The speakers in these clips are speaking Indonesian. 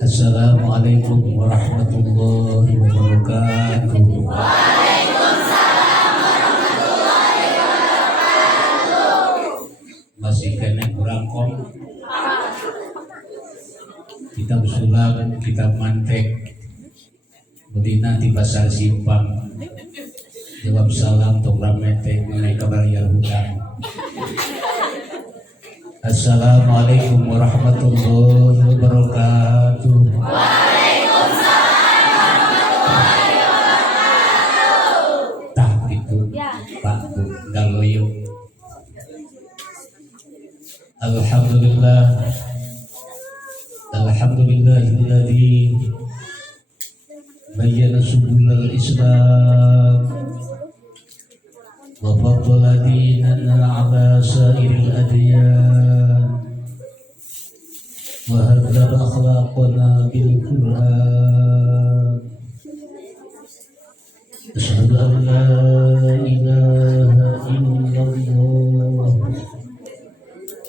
Assalamualaikum warahmatullahi wabarakatuh. Masih kena kurang kom. Kitab sulam, kitab mantek. Budina di pasar simpang. Jawab salam tok ramete mengenai kabar hutang. Assalamualaikum warahmatullahi wabarakatuh. Waalaikumsalam warahmatullahi wabarakatuh. Tak itu Pak Bu Galoyo. Alhamdulillah. Alhamdulillahilladzi bayyana subulal Islam wa faddala dinana ala sairil adyan wa hadzaba akhlaqana bil Qur'an. Asyhadu an la ilaha illallah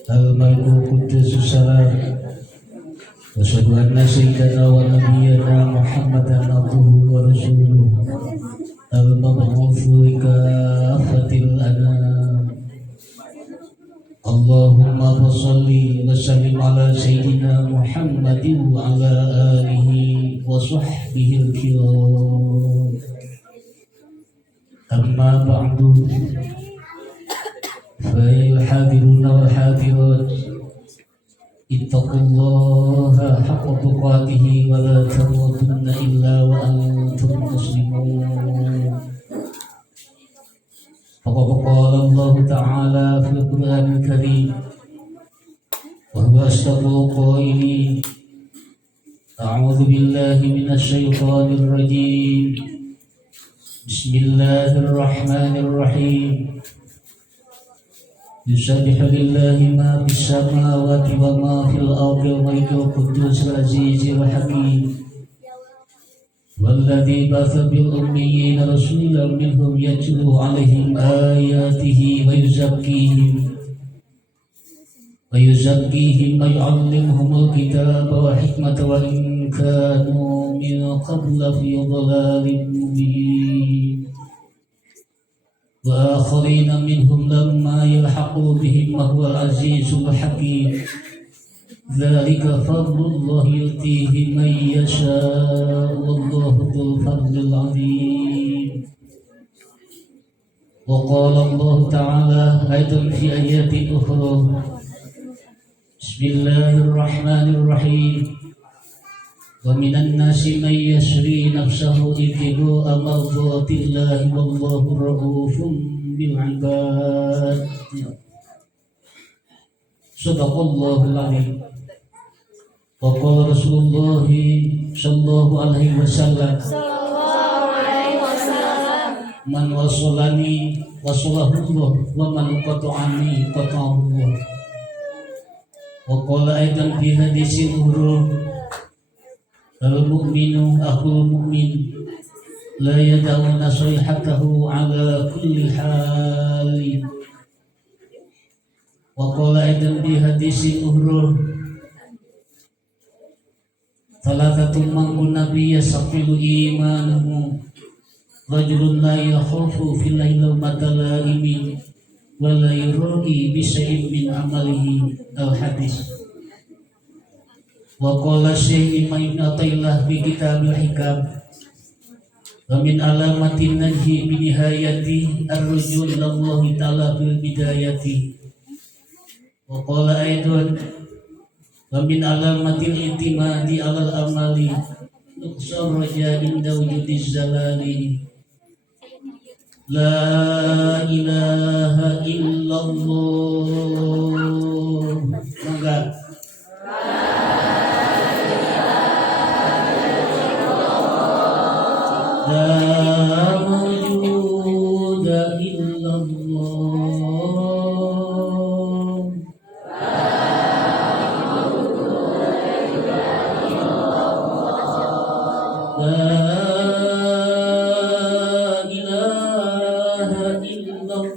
al-maliku quddus salam wa asyhadu anna sayyidana wa nabiyyana Muhammadan abduhu wa rasuluh al-mab'utsu kafatil anam. Allahumma shalli wa sallim ala sayyidina Muhammadin wa ala alihi wa sahbihi al-kiram. Amma ba'du, fa'il hadiruna wal hadirat, ittaqullaha haqqa tuqatihi wa la tamutunna illa wa antum muslimun. Faqad qala Allah Ta'ala fil Qur'anil Karim wa huwa asdaqul qailin. A'udzu billahi minasy syaithanir rajim. Bismillahirrahmanirrahim. Yusabbihu lillahi ma fis samawati wa ma fil ardi wa malikul quddusir azizir hakim. Walladzi ba'atha bil ummiyina rasulan minhum yatlu 'alaihim ayatihi wa yuzakkihim wa yu'allimuhumul kitaba wal hikmata wa in kanu min qablu fi dhalalin mubin. Wa akharina minhum lamma yalhaqu bihim wa huwal azizul hakim. Dzalika fadlullahi yutihi man yasha'u wallahu dzul fadlil 'adzim. Wa qala Allah Ta'ala aidan fi ayatin ukhra. Bismillahirrahmanirrahim. Wa minan nasi man yashri nafsahu ibtigha'a mardatillahi wallahu ra'ufun bil 'ibad. Shadaqallahul 'azim. Wa qala Rasulullah sallallahu alaihi wasallam man wasalani wasalahullah wa man qata'ani qata'ahullah. Wa qala aidan fi hadisin ukhra al-mu'minu akhul mu'min la yada'u nasihatahu ala kulli halin. Wa qala aidan bi hadisin ukhra thalathatun man nabiyya saqilu imanuhu rajulun la yakhafu fil lailati laimi wa la yuraqi bi syai'in min amalihi al-hadis. Wa qala Syekh Imam Athaillah bi kitabil hikam wa min alamatin najhi bi nihayati ar-rujul ila Allah ta'ala bil bidayati. Wa qala aidan wa min alamatil itimadi alal amali nuqsar raja inda wujudiz zalali. La ilaha illallah. Mangga la mawjuda illallah. La ilaha illallah.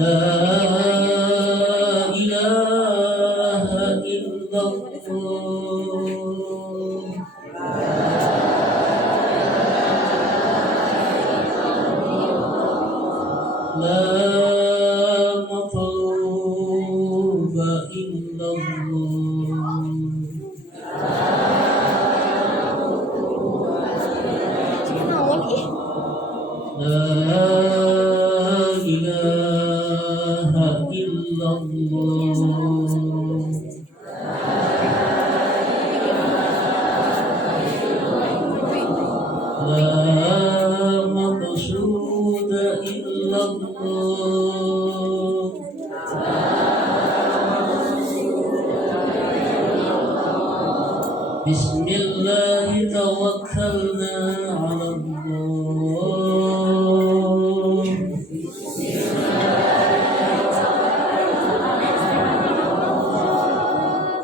لا إله إلا الله لا مطلوب إلا الله لا إله إلا الله لا مقصود إلا الله بسم الله توكلنا على الله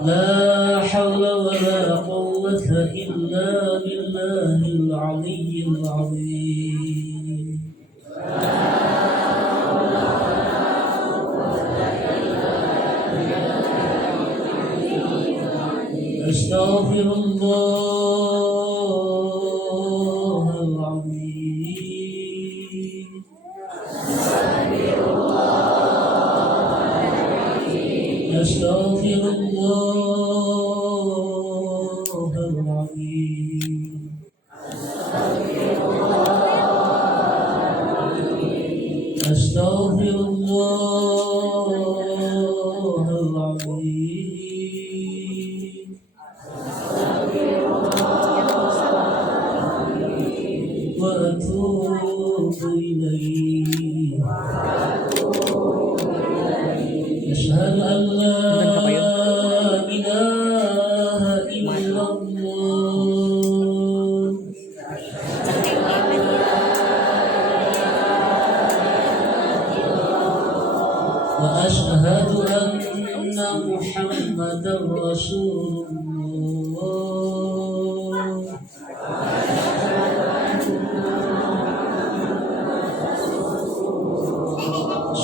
لا حول ولا قوة إلا بالله العلي العظيم أستغفر الله العظيم أستغفر الله العظيم أستغفر الله العظيم وأتوب إليه أشهد أن لا إله إلا الله وأشهد أن محمدا رسول الله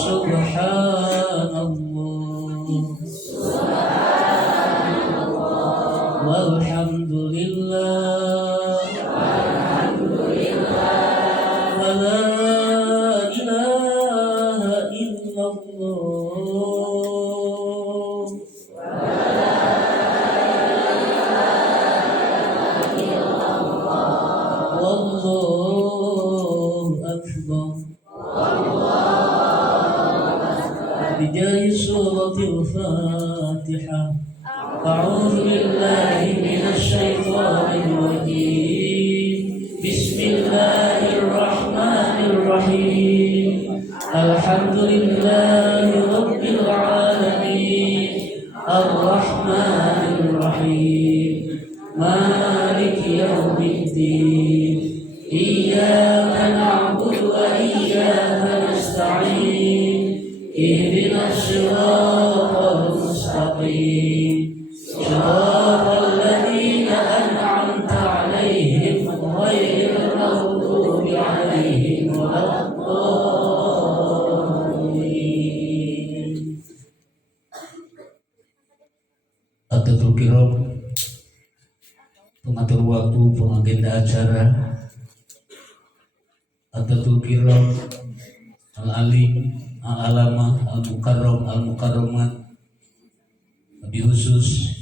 سبحان الله والحمد لله ولا إله إلا الله والله أكبر بجاه سورة الفاتحة أعوذ بالله من الشيطان الرجيم بسم الله الرحمن الرحيم الحمد لله رب العالمين الرحمن الرحيم مالك يوم الدين إياك نعبد وإياك نستعين اهدنا الصراط المستقيم صراط الذين أنعمت عليهم غير المغضوب عليهم ولا الضالين. Atatul kiram, pengatur waktu, pengagenda acara. Atatul kiram, al-alim, al-alamah, al-mukarram, al-mukarramat, lebih khusus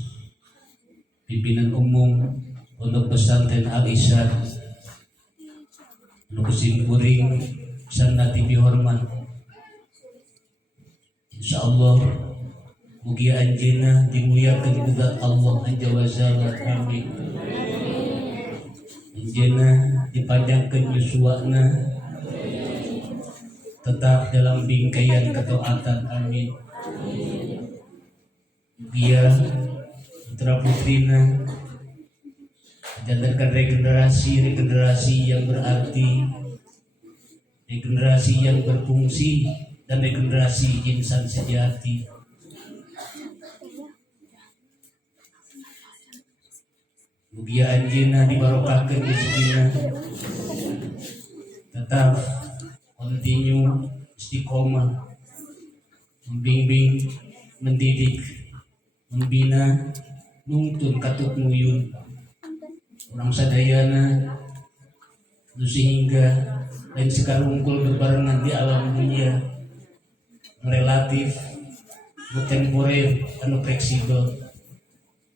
pimpinan umum Pondok Pesantren Al-Ihsan Nukusim Kuring Sanati Bihormat. Insyaallah mugi anjeunna dimuliakeun ku Allah Azza wa Jalla. Amin. Anjeunna dipanjangkeun yuswana tetap dalam bingkaian ketaatan. Amin. Dia putra putrina menjalankan regenerasi yang berarti, regenerasi yang berfungsi, dan regenerasi insan sejati. Mugia anjeunna dibarokahkeun rezekina, tetap continue istiqomah membimbing, mendidik, membina, nuntun katut nguyun orang sadayana sehingga lain sekali unggul berbarengan di alam dunia relatif temporer anu fleksibel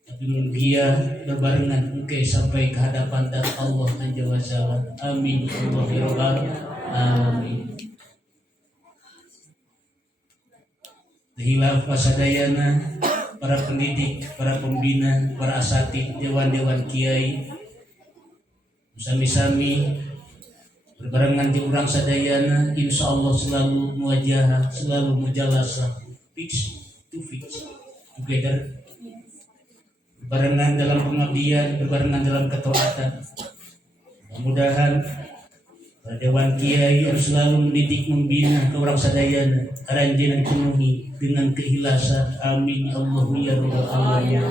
tapi mugia berbarengan mungkin sampai ke hadapan dan Allah Azza wa Jalla. Amin Allah ya Rabbal alamin. Hilaf pasadayana para pendidik, para pembina, para asatid, dewan-dewan kiai sami-sami berbarengan di urang sadayana insya Allah selalu muwajahah, selalu mujalasah, fix together, berbarengan dalam pengabdian, berbarengan dalam ketaatan. Mudah-mudahan para dewan kiai harus selalu mendidik, membina ke orang sadayana aranjeun penuhi dengan keikhlasan. Amin Allah ya rabbal alamin.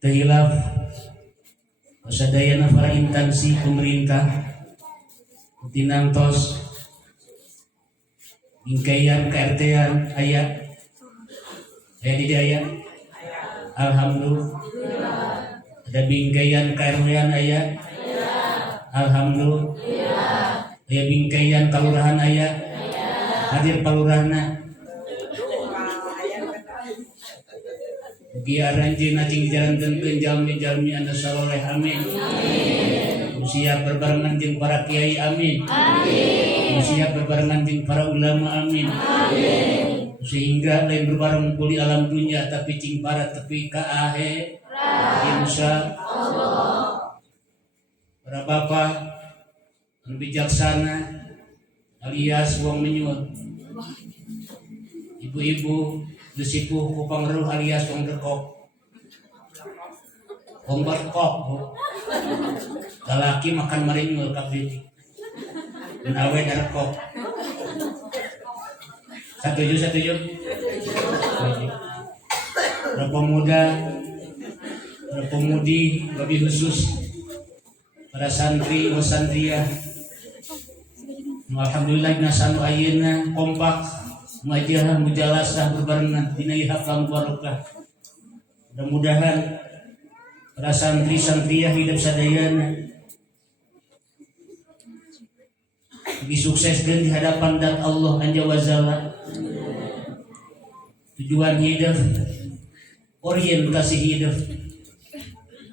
Tehilaf sadayana para instansi pemerintah tinangtos bingkaian KRT-an aya di aya. Alhamdulillah. Ada bingkaian KRW-an aya. Alhamdulillah. Aya bingkaian kalurahan aya. Hadir palurahna. Biar anjeun acing dijalankeun jalmi-jalmi anu saleh. Amin. Siap berbarengan jeung para kiai. Amin. Siap berbarengan jeung para ulama. Amin. Sehingga lain berbareng di alam dunia tapi cing para tepi ka ahe. Insya Allah. Para bapak anu bijaksana alias wong menyuut, ibu-ibu desipuh ku pangruh alias wong dekok, wong berkok, lalaki makan maringul kabeh, dan awe derkok. Setuju. Para pemuda, para pemudi, lebih khusus para santri wasantria, alhamdulillah nasanu ayeuna kompak mujahadah mujalasah berbarengan dina ihfal barokah. Mudah-mudahan para santri-santriah hidup sadayana disukseskeun di hadapan dat Allah Azza wa Jalla. Tujuan hidup, orientasi hidup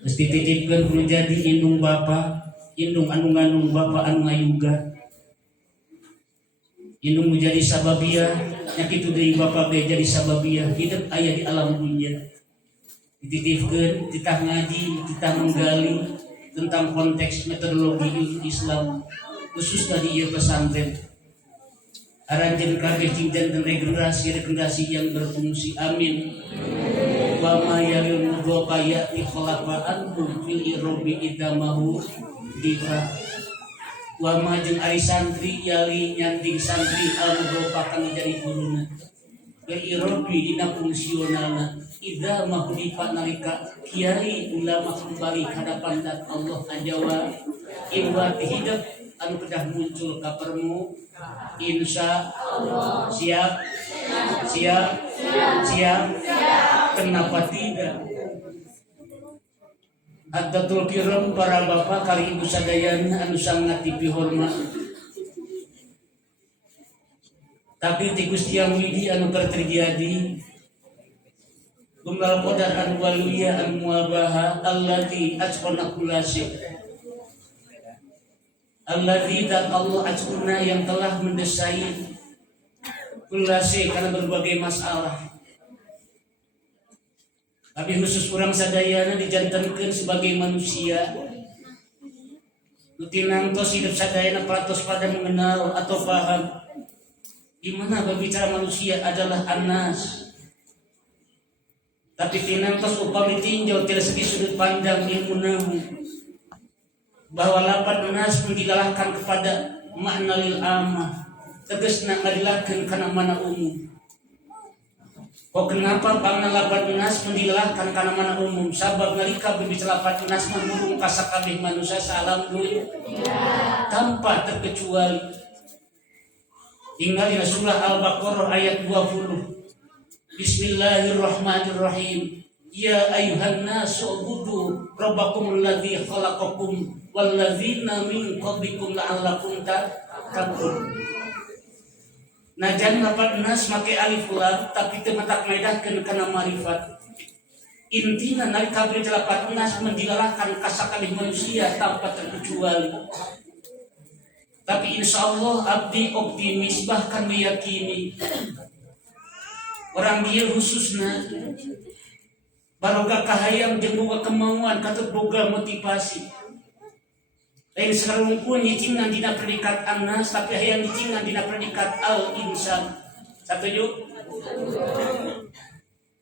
terus dititipkan kudu jadi indung bapa, indung anu ngandung bapa anu ngayuga, indung menjadi sababia nyakitu deui bapa ge jadi sababia hidup aya di alam dunia. Dititipkeun titah ngaji, titah menggali tentang konteks metodologi Islam khususnya di ieu pesantren. Aranjeun kabeh cinten regenerasi yang berfungsi. Amin. Wa ma yalil mudhofaya ikhlafa anhum fil irobi idamahu difa. Wa ma jeung ari santri yali nyanding santri al mudhofa kang jadi guruna. Fil irobi dina fungsionalna idamahu difa nalika kiai ulama kembali ke hadapan dat Allah Azza wa Jalla hidup anu kedah muncul ka permu. Insya Allah. Siap. Kenapa tidak? Haddatul kiram para bapak kali ibu sadayana anu sangat dipihormat. Tapi ti Gusti Yang Widi anu terjadi Gumral qadar an waliya an muabaha allati asqana kulasi. Alladzi dan Allah ajurna yang telah mendesain kulasi karena berbagai masalah. Tapi khusus orang sadayana dijantankeun sebagai manusia. Nutinangtos hidup sadayana pratos pada mengenal atau paham di mana berbicara manusia adalah anas. Tapi tinangtos upami tinjau dari segi sudut pandang ilmu nahu bahwa lapan nas mendigalahkan kepada makna lil amah tegasna ngadilahkeun kana mana umum. Oh kenapa pangna lapan nas mendigalahkan kana mana umum? Sabab nalika berbicara lapan nas mangurung ka sakabeh manusia sa alam dunya tanpa terkecuali. Tinggal di surah Al-Baqarah ayat 20. Bismillahirrahmanirrahim. Ya ayuhan nasu ubudu rabbakum alladzi khalaqakum walladzina min qablikum la'allakum tattaqun. Najan lapat nas make alif lam tapi teu matak maedahkeun kana marifat. Intina nari kabeh lapat nas mendilalahkan kasakalih manusia tanpa terkecuali. Tapi insyaallah abdi optimis bahkan meyakini orang dia khususna baroga kahayang jeung boga kemauan katut boga motivasi. Lain sarungkul nyicingan dina predikat annas tapi hayang nyicingan dina predikat al-insan. Setuju?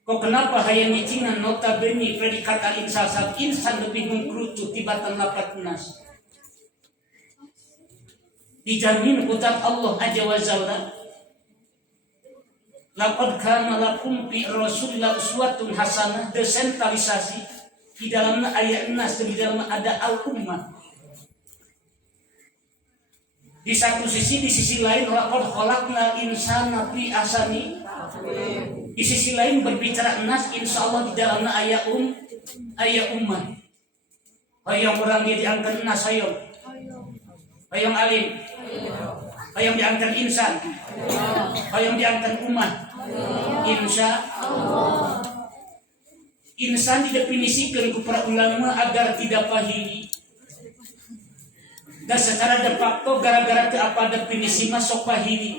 Kok kenapa hayang nyicingan notabene predikat al-insan saat insan lebih mengkerucut tibatan lapat nas. Dijamin utak Allah Azza wa Jalla. Laqad kana lakum fi Rasulillah uswatun hasanah, desentralisasi di dalamnya ayat nas, di dalamnya ada al-ummah. Di satu sisi, di sisi lain laqad khalaqnal insana fi ahsani. Di sisi lain berbicara nas, insyaallah di dalamnya ayat ummah. Hayang orang dia diangkat nas hayang. Hayang alim. Hayang diangkat insan. Hayang diangkat umat. Insya Allah. Insan didefinisikan ku para ulama agar tidak pahili. Dan secara de facto gara-gara ke apa definisi masuk pahili.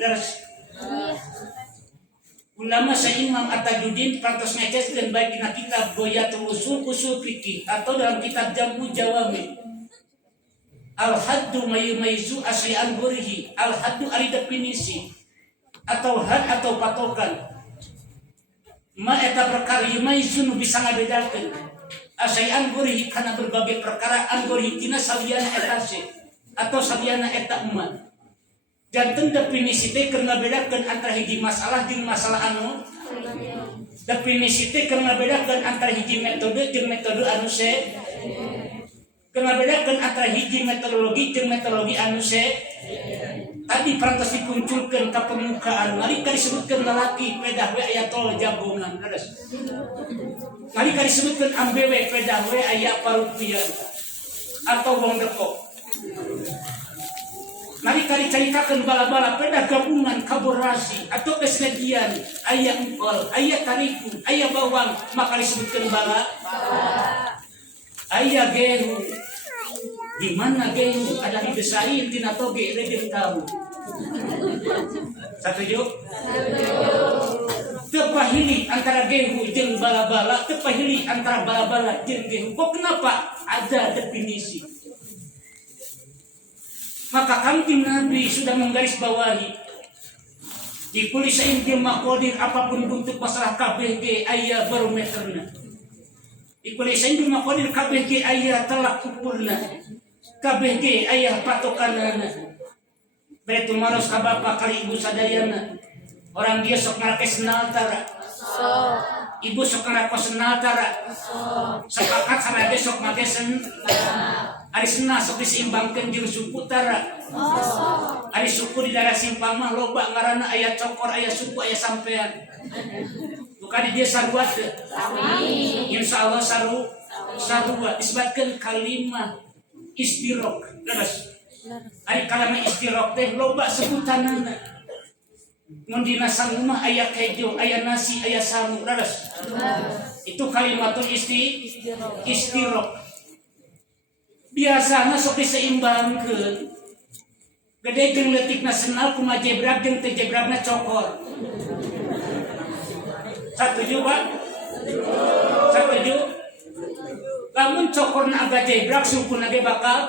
Ulama Imam At-Tajuddin pantas ngeces dan baik di kitab Ghayatul Usul Fikih atau dalam kitab Jam'u Jawami. Al-haddu mayumayzu asli'an gurihi. Al-haddu ari definisi atau had atau patokan. Ma eta perkara yumayzu nu bisa ngabedakeun asli'an gurihi kana berbagai perkara an gurihi tina saliyana eta se atau saliyana eta umat. Janten definisi teh keur ngabedakeun antara hiji masalah jeung masalah anu. Definisi teh keur ngabedakeun antara hiji metode jeung metode anu se. Kena bedakan antara hiji metodologi jeung metodologi anu se tadi pantas dipunculkeun ka permukaan mari ka disebutkeun lalaki pedah we aya tol jabungan leres mari ka disebutkeun ambewe pedah we aya parupian atau wong depok mari ka dicaritakeun bala-bala pedah gabungan kaborasi atau kesediaan aya engkol aya tariku aya bawang maka disebutkeun bala ayah gehu di mana gehu ada di besarin tina toge rejeng tahu. Setuju? Tepahili antara gehu jeung bala-bala, tepahili antara bala-bala jeung gehu. Kok kenapa? Ada definisi. Maka Kanjeng Nabi sudah menggarisbawahi di kulli syai'in bi maqadir apapun bentuk masalah KBG aya barometerna. Ikuli saindu maqadir KBG ayah telak ukurna KBG ayah patokanana beretu maros ka bapa kali ibu sadayana orang dia sok ngarake senaltara ibu sok ngarako senaltara sepakat sarade sok make sen ari senal sok diseimbangkeun jeung suku tara ari suku di daerah simpang mah loba ngaranna aya cokor aya suku aya sampean bukan dia sarua teu. Amin. Insyaallah sarua disebutkeun kalimah istirok. Leres. Ari kalimah istirok teh loba sebutanana. Mun dina sangu mah aya kejo, aya nasi, aya sangu, leres. Itu kalimatul istirok. Biasana sok diseimbangkeun. Gede jeung leutikna senal kumaha jebrag jeung teu jebragna cokor. Setuju Pak? Setuju? Lamun cokorna agak jebrag sukuna ge bakal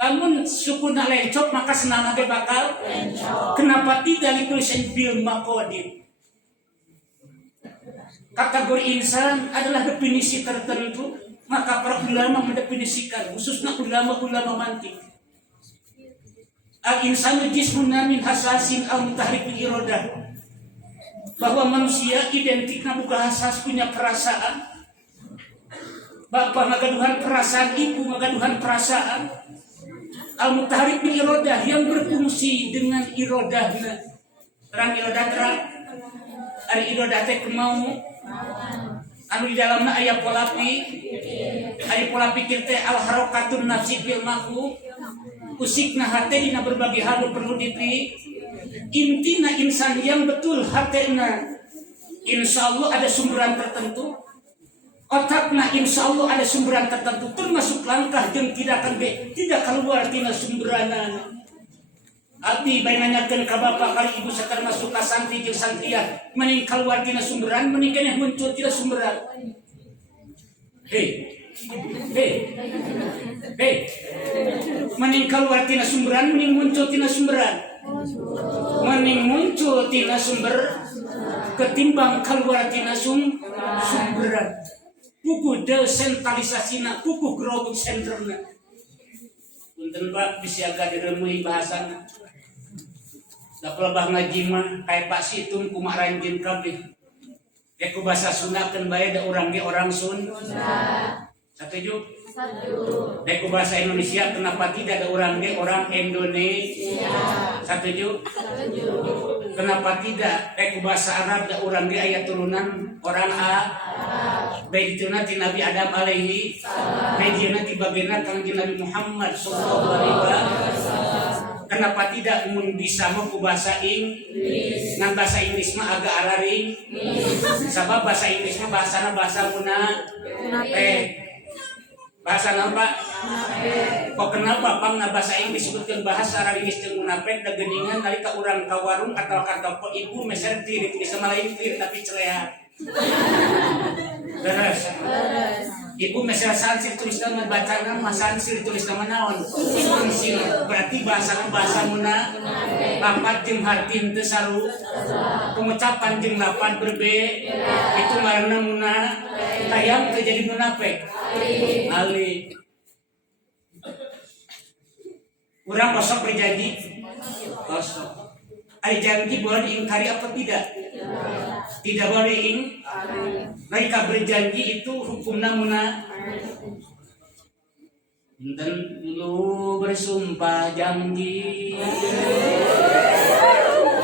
lamun sukuna lencok maka senalna ge bakal kenapa tidak ditulis bil maqadir? Kategori insan adalah definisi tertentu maka para ulama mendefinisikan khususnya ulama-ulama mantik al-insanu jismun min hasasin al-mutahriqil iradah bahwa manusia identiknya bukan hasas punya perasaan. Bapak ngagaduhan perasaan, ibu ngagaduhan perasaan. Al-Mutaharrik bil irodah, yang berfungsi dengan irodahna. Terang irodah terang. Ari irodah teh kemau. Anu di dalamna aya pola pikir. Ari pola pikir teh al-harakatun nafsi bil makhluk. Usikna hate dina berbagai hal perlu dipi. Intina insan yang betul hatena, insya Allah ada sumberan tertentu. Otakna insya Allah ada sumberan tertentu, termasuk langkah yang tidak keluar tina sumberanana. Abdi bae nanyakeun ka bapak kali ibu satermasuk ka santri jeung santrian, mending keluar tina sumberan, mending keneh muncul tina sumberan. Hei, mending keluar tina sumberan, mending muncul tina sumberan. Mending muncul tina sumber ketimbang keluar tina sumberan. Kuku desentralisasina, kuku growth centerna. Punten Pak disiaga diremui bahasana. Da pelebah ngaji mah kayak Pak Situng kumaha ranjeun kabeh. Ku bahasa Sundakeun bae da urang ge orang Sunda. Setuju? Ku bahasa Indonesia kenapa tidak ada orang ge orang Indonesia? Setuju? Kenapa tidak? Ku bahasa Arab da urang ge aya turunan orang Arab. Baituna ti Nabi Adam alaihi salam, ti bagena kangjeng Nabi Muhammad sallallahu alaihi wasallam. Kenapa tidak mun bisa mah ku bahasa Inggris? Ngan bahasa Inggris mah agak araring. Sabab bahasa Inggris mah bahasana bahasa bahasa apa? Kok kenapa pangna bahasa Inggris sebutkeun bahasa Inggris jeung munafik da geuningan nalika urang ka warung atau ka toko ibu meser tirit bisa malain tirit tapi cerehat. Terus. Ibu meser sansir tulis nama bacana mah sansir tulis nama naon? Sansir. Berarti bahasana bahasa munafik. Lapat jeung harti teu saru. Pengucapan jeung lapan berbeda. Itu ngaranna munafik. Tayang teu jadi munafik. Ali. Urang kosong berjanji. Kosong. Ada janji boleh diingkari apa tidak? Tidak boleh ingkari. Mereka berjanji itu hukumna munafik. Dan lu bersumpah janji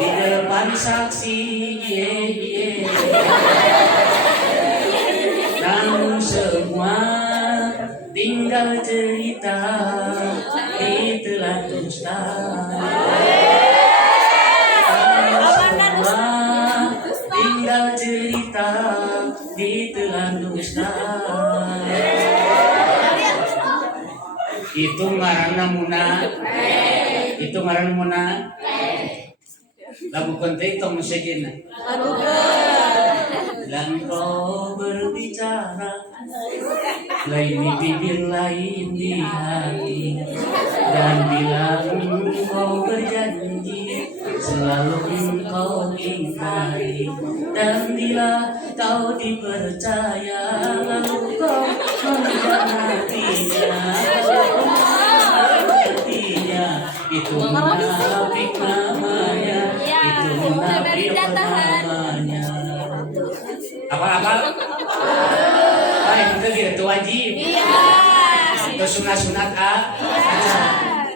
di depan saksi, namun semua tinggal cerita ditelan dusta. Tinggal cerita ditelan dusta. Itu ngaranna munafik. Itu ngaranna munafik. Lagu konten tong musegina. Dan kau berbicara lain di bibir lain di hati, dan bilang kau berjanji selalu engkau ingkari, dan bila kau dipercaya lalu kau mengkhianatinya. Itu munafik namanya, itu munafik namanya. Apa-apa? Baik, itu gitu wajib. Itu sunat-sunat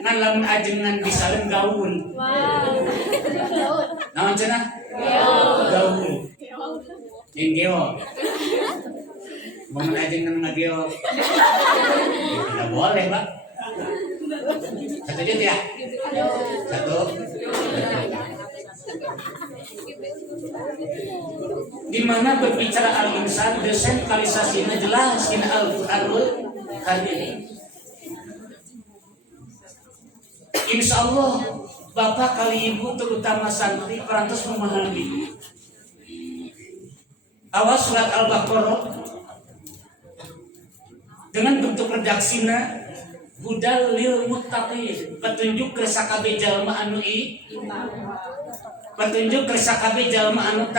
ngan lamun ajengan disalem gaul. Naon cenah? Gaul. Jeung geo. Mun ajengan ngageo. Tidak boleh, Pak. Satu aja ya? Satu. Di mana berbicara al-insan desentralisasinya jelas in Al-Qur'anul Karim. Insya Allah Bapak kali Ibu terutama santri perantas memahami. Awal surat Al-Baqarah dengan bentuk redaksina hudal lil muttaqin, petunjuk ke sakabe jalma anu petunjuk ke sakabe jalma anu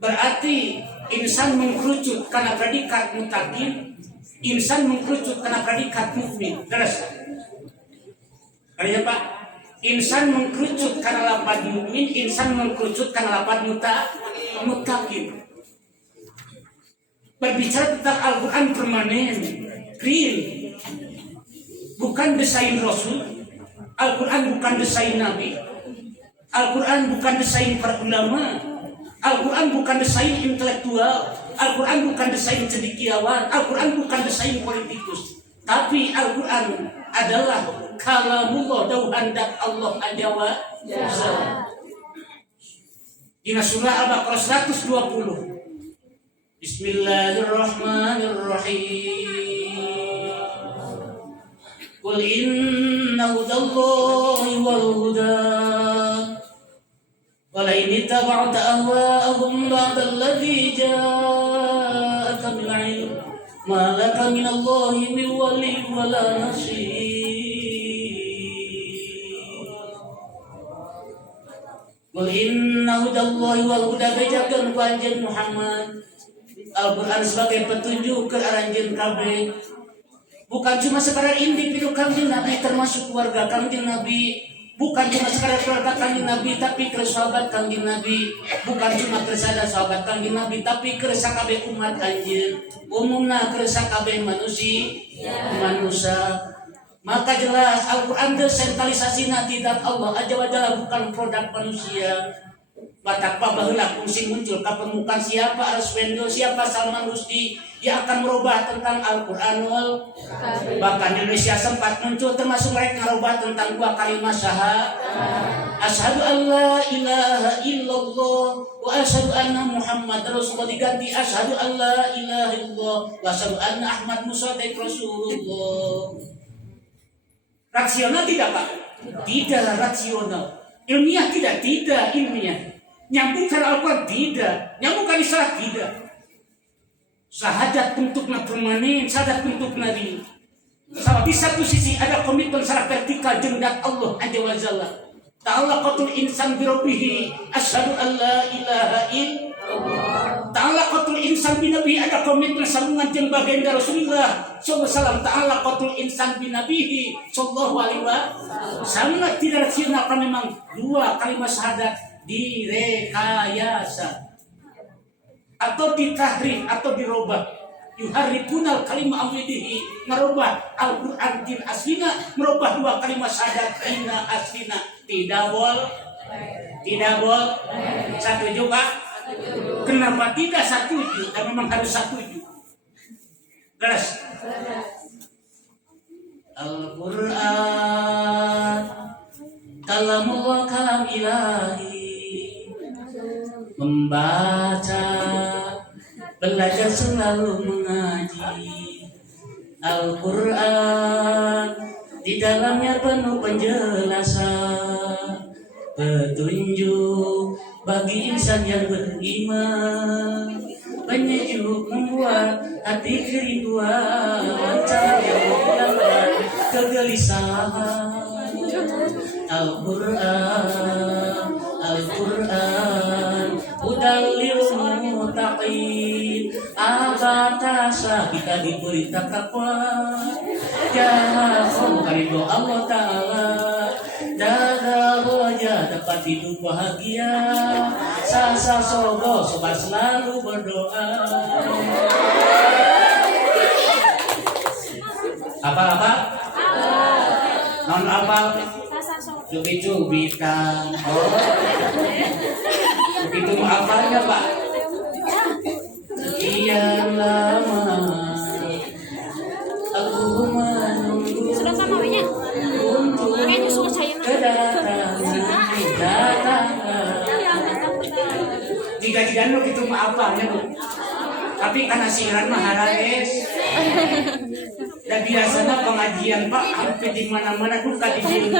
berarti insan mengkerucut karena predikat muttaqin, insan mengkerucut karena predikat mukmin. Terus artinya Pak, insan mengkerucut karena lafaz mukmin, insan mengkerucut karena lafaz muttaqin. Berbicara tentang Al-Quran permanen, real. bukan desain Rasul. Al-Quran bukan desain Nabi. Al-Quran bukan desain para ulama. Al-Quran bukan desain intelektual. Al-Quran bukan desain cendekiawan. Al-Quran bukan desain politikus. Tapi Al-Quran adalah kalamullah, dauhan dat Allah Azza wa Jalla. Di surah Al-Baqarah 120. Bismillahirrahmanirrahim. Qul inna hudallahi wal huda wa la in ittaba'ta ahwa'ahum ba'da alladhi ja'aka min 'ilm ma laka min Allahi min waliyyin wa la nasir. Qul inna hudallahi wal huda bejakeun ku anjeun Muhammad. Al-Quran sebagai petunjuk ke aranjeun kabeh. Bukan cuma sekadar individu kanjeng Nabi, termasuk keluarga kanjeng Nabi. Bukan cuma sekadar keluarga kanjeng Nabi, tapi ke sahabat kanjeng Nabi. Bukan cuma ke sahabat kanjeng Nabi, tapi ke sakabeh umat anjeun. Umumna ke sakabeh manusia. Maka jelas Al-Quran desentralisasinya tidak Allah Azza wa Jalla, bukan produk manusia. Batak baheula kungsi muncul ke permukaan siapa Arswendo, siapa Salman Rushdie yang akan merubah tentang Al-Quranul. Bahkan di Indonesia sempat muncul termasuk mereka merubah tentang dua kalimat syahadat. Asyhadu an la ilaha illallah wa asyhadu anna Muhammad Rasulullah diganti asyhadu an la ilaha illallah wa asyhadu anna Ahmad Musaddiq Rasulullah. Rasional tidak Pak? Tidak rasional. Ilmiah tidak ilmiah. Nyambung karena Al-Quran tidak, nyambung karena Islam tidak. Syahadat bentuknya permanen, syahadat bentuknya real. Sama di satu sisi ada komitmen secara vertikal jendak Allah Azza wa Jalla. Ta'allaqatul insan bi rabbih asyhadu an la ilaha illallah. Ta'allaqatul insan bi nabihi ada komitmen sambungan jeung baginda Rasulullah sallallahu alaihi wasallam. Ta'allaqatul insan bi nabihi sallallahu alaihi wasallam. Sangat tidak rasional karena memang dua kalimat syahadat direkayasa atau ditahrif atau dirubah. Yuharrifunal kalimah awlidihi, merubah Al-Quran din aslina, merubah dua kalimat syahadat ina aslina. Tidak boleh. Setuju Pak? Kenapa tidak setuju? Dan memang harus setuju. Terus Al-Quran kalamullah, kalam ilahi. Membaca, belajar selalu mengaji. Al-Quran di dalamnya penuh penjelasan, petunjuk bagi insan yang beriman, penyejuk membuat hati kerinduan, mencari menghilangkan kegelisahan. Al-Quran hudallil muttaqin, abatasa kita diberi takwa, jahafum karibu Allah Ta'ala, daga wajah dapat hidup bahagia, sasa sogo sobat selalu berdoa. Apa? Non apa? Cubit-cubitan. Oh. Begitu apanya Pak? Sekian lama aku menunggu. Sudah sama banyak. Untuk kedatangan. Jika tidak itu apanya Bu? Tapi karena siaran Maharanes. Dan biasanya pengajian Pak hampir di mana-mana buka di sini.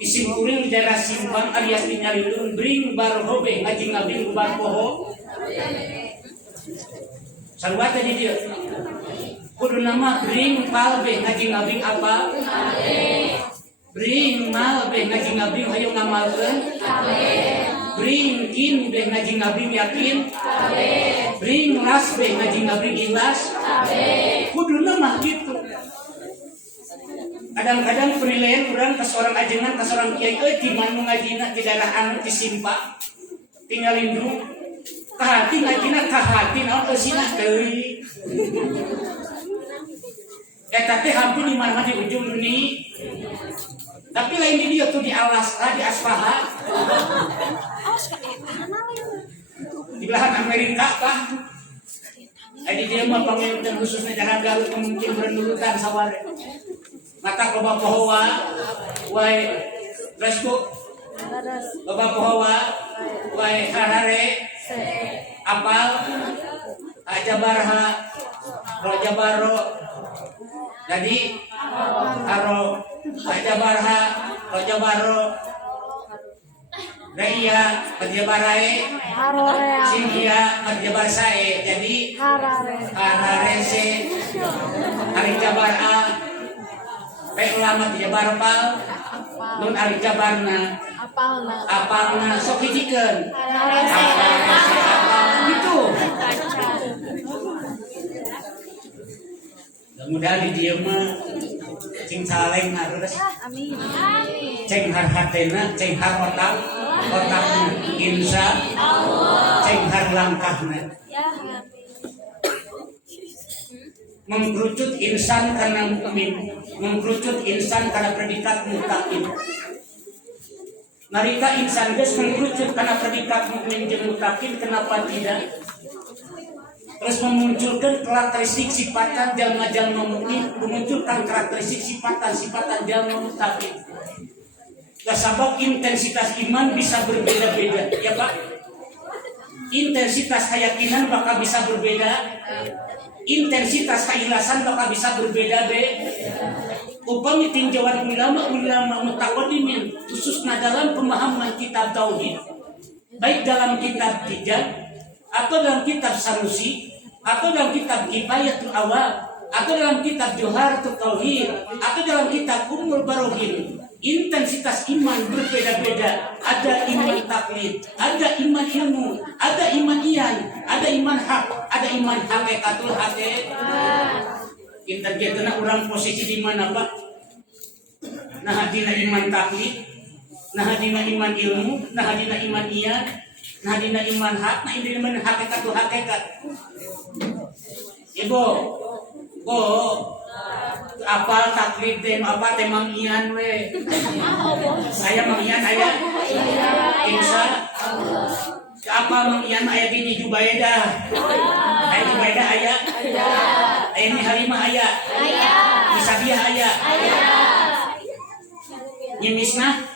Isim kuring di daerah Simpang alias di Nyarileun bring barhobe ngaji ngabing bar poho. Sarua tadi dia. Kudu nama bring palbe ngaji ngabing apa? Bring malbe ngaji ngabing hayu ngamalkeun. Bring kin be ngaji ngabing yakin. Bring las be ngaji ngabing ikhlas. Kudu nama gitu. Kadang-kadang penilaian orang ke seorang ajengan, ke seorang kiai, di mana ngajina di daerah anu di Simpa, tinggal indung, ke hati ngajina, ke hati naon kesina deui. Eta teh hampir di mana di ujung dunia. Tapi lain di dia tuh di Alaska, di Aspaha. Di belahan Amerika kah? Jadi dia mah panggilan khusus negara Garut mungkin berendulutan saware. Mata loba pohowa, wae resku. Loba pohowa, wae harare, apal, aja barha, roja baro. Jadi haro aja barha, roja baro. Raya kerja barai, Sintia kerja barsae, jadi hararese, hari jabar a, ulama kerja barpal, nun hari jabarna, apalna sok hijikeun, hararese apal gitu. Mudah di dieu mah cing saleng harus, cing harhatena, cing harotak. Otaknya insya cenghar langkahnya mengkerucut insan karena mukmin, mengkerucut insan karena predikat mutakin. Narika insan guys mengkerucut karena predikat mukmin dan mutakin, kenapa tidak? Terus memunculkan karakteristik sifatan jalma-jalma mukmin, memunculkan karakteristik sifatan jalma mutakin. Sebab intensitas iman bisa berbeda-beda, ya Pak. Intensitas keyakinan bakal bisa berbeda, intensitas keikhlasan bakal bisa berbeda-beda. Upami tinjauan ulama mutaqaddimin khususnya dalam pemahaman kitab tauhid, baik dalam kitab Hijab atau dalam kitab Sanusi atau dalam kitab Kifayatul Awal atau dalam kitab Joharatul Tauhid atau dalam kitab Ummul Barohin. Intensitas iman berbeda-beda. Ada iman taklid, ada iman ilmu, ada iman iyan, ada iman hak, ada iman hakikatul hakikat. Intergetna orang posisi di mana Pak? Nah dina iman taklid, nah dina iman ilmu, nah dina iman iyan, nah dina iman hak, nah dina iman hakikatul hakikat. Ibu, apa taklid teh apa teh Mang Ian we. Aya Mang Ian aya. Insya apa Mang Ian aya di Jubaida. Aya Jubaida aya. Aya ni Halimah aya. Isabiah aya. Nyimisna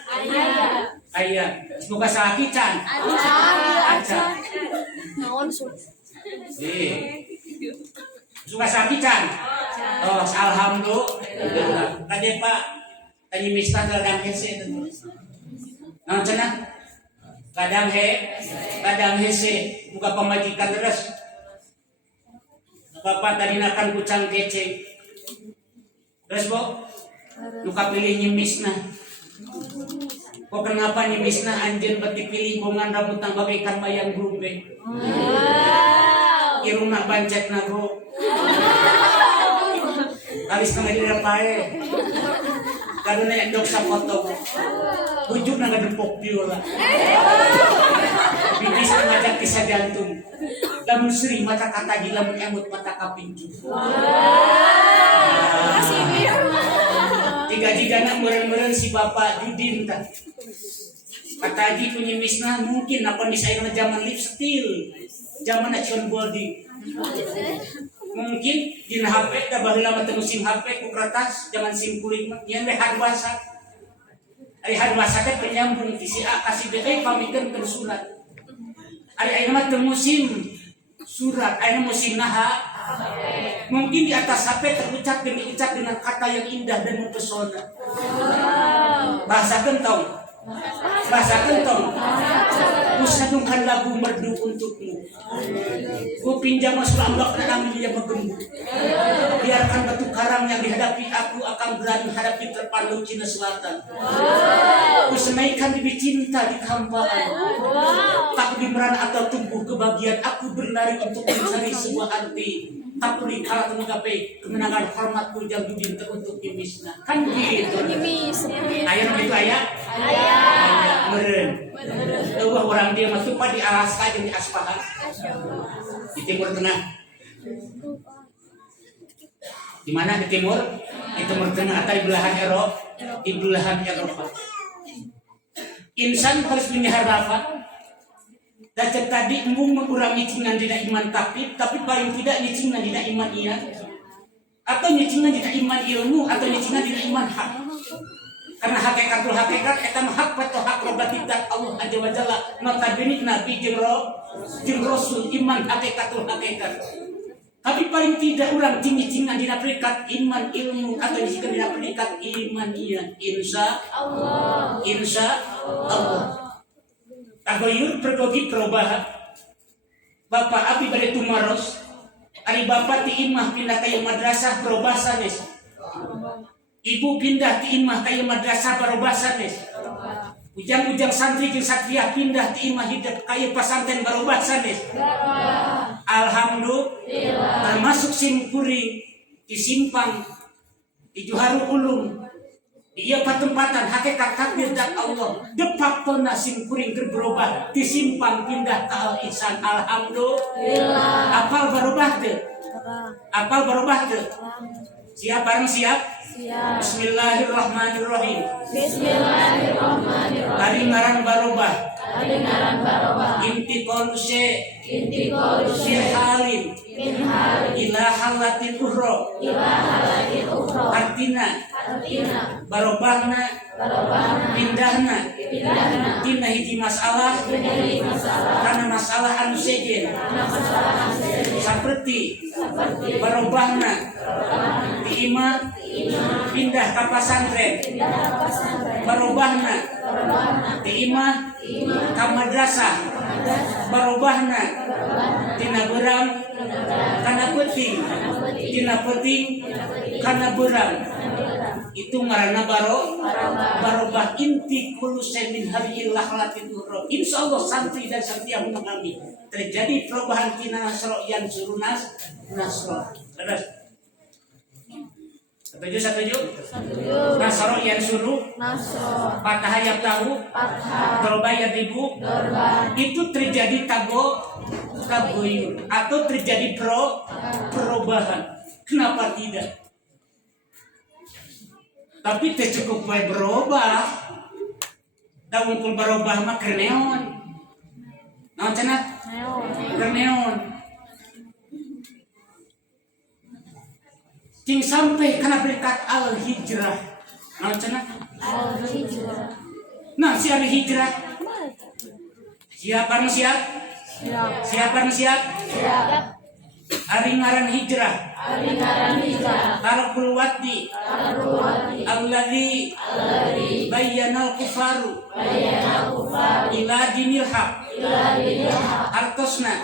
aya. Semoga sakican. Aca. Naon sud. Suka sakican. Oh, alhamdulillah. Tadi Pak, tadi mistan kadang hese itu. Nah, cenah. Kadang hese, buka pemajikan terus. Bapak tadi nakan kucang keceng. Terus, Bu, luka pilih nyimisna. Kok kenapa nyimisna anjeun bet dipilih bongan rambutan bagaikan bayang grumbe. Irungna bancetna, Bro. Kalis na nga pae. Kado na endok sa foto. Bujuk na ngadempok piola. Bibis na ngajak kisah jantung. Lamun seri mata kata gila emut mata kapinju. Tiga na meren-meren si Bapak Judin kan. Kata Haji penyimisna mungkin apa di saya zaman lip still. Zaman action body. Mungkin di HP dah baheula mah teu SIM HP ku kertas jangan SIM kuring mah nya we hardwasa. Ari hardwasa teh penyambung ti si A ka si B pamikeun keur surat. Ari ayeuna mah teu musim surat, ayeuna musim naha. Mungkin di atas HP terucap dengan kata yang indah dan mempesona. Bahasa gentong. Kusadungkan lagu merdu untukmu. Ku pinjam surambak dan ambil yang menggembur. Biarkan batu karang yang dihadapi aku akan berani hadapi terpandang Cina Selatan. Ku semaikan bibit cinta di kehampaan. Tak dimeran atau tumbuh kebahagiaan aku berlari untuk mencari sebuah arti. Tak perlu kalah menggapai kemenangan hormatku yang Judin teruntuk Nyimisna. Kan gitu. Ayah begitu ayah. Meren. Dua orang dia masuk di Alaska dan di Aspaha di Timur Tengah. Di mana di timur? Di timur tengah atau di belahan Eropa? Di belahan Eropa. Insan harus menyihar apa? Dan tadi embung mengurangi cingan tidak iman tapi paling tidak nyicingan tidak iman iya. Atau nyicingan tidak iman ilmu atau nyicingan tidak iman hak. Karena hakikatul hakikat eta hak atau hak rogatibdat Allah Azza wa Jalla notabene nabi jeung rasul iman hakikatul hakikat. Tapi paling tidak orang cingan dina perikat iman ilmu atau nyicingan dina perikat iman iya. Insya Allah. Tagoyur pergogi perubahan. Bapak abi bade tumaros. Ari bapak ti imah pindah ka madrasah perubahan sanes. Ibu pindah ti imah ka madrasah perubahan sanes. Ujang-ujang santri jeung satria pindah ti imah hidup ka pesantren perubahan sanes. Alhamdulillah. Termasuk simkuring di simpang di Juharu Ulum. Iya patempatan hakikat takdir dan Allah depak tona simkuring berubah disimpang pindah ke al-ihsan. Alhamdulillah. Apal berubah tuh? Siap bareng siap? Bismillahirrahmanirrahim. Karingaran barubah. Inti koluse halin ila halatin uhro. Artina barobahna pindahna tina hiji masalah karena masalah anu sejen seperti barobahna di imah pindah ke pesantren barobahna di imah ke madrasah barobahna tina berang kana penting tina penting kana berang itu ngaranna barobah inti kullu min hadhil lahlatin urra. Insyaallah santri dan santri yang memahami terjadi perubahan tina nasro yang suruh nasro. Terus Setuju? Nasro yang suruh patah ayat tahu berubah ya ibu itu terjadi tagoyur atau terjadi perubahan. Kenapa tidak? Tapi teh cukup bae berubah. Da wungkul berubah mah kerneon. Naon cenah? Kerneon. Ting sampai kana perikat al-hijrah. Naon cenah? Al-hijrah. Nah, si al-hijrah. Siap bareng siap? Siap bareng siap? Siap. Ari ngaran hijrah. Tarkul wati alladhi bayyana al-kufaru ila dinil haq artosna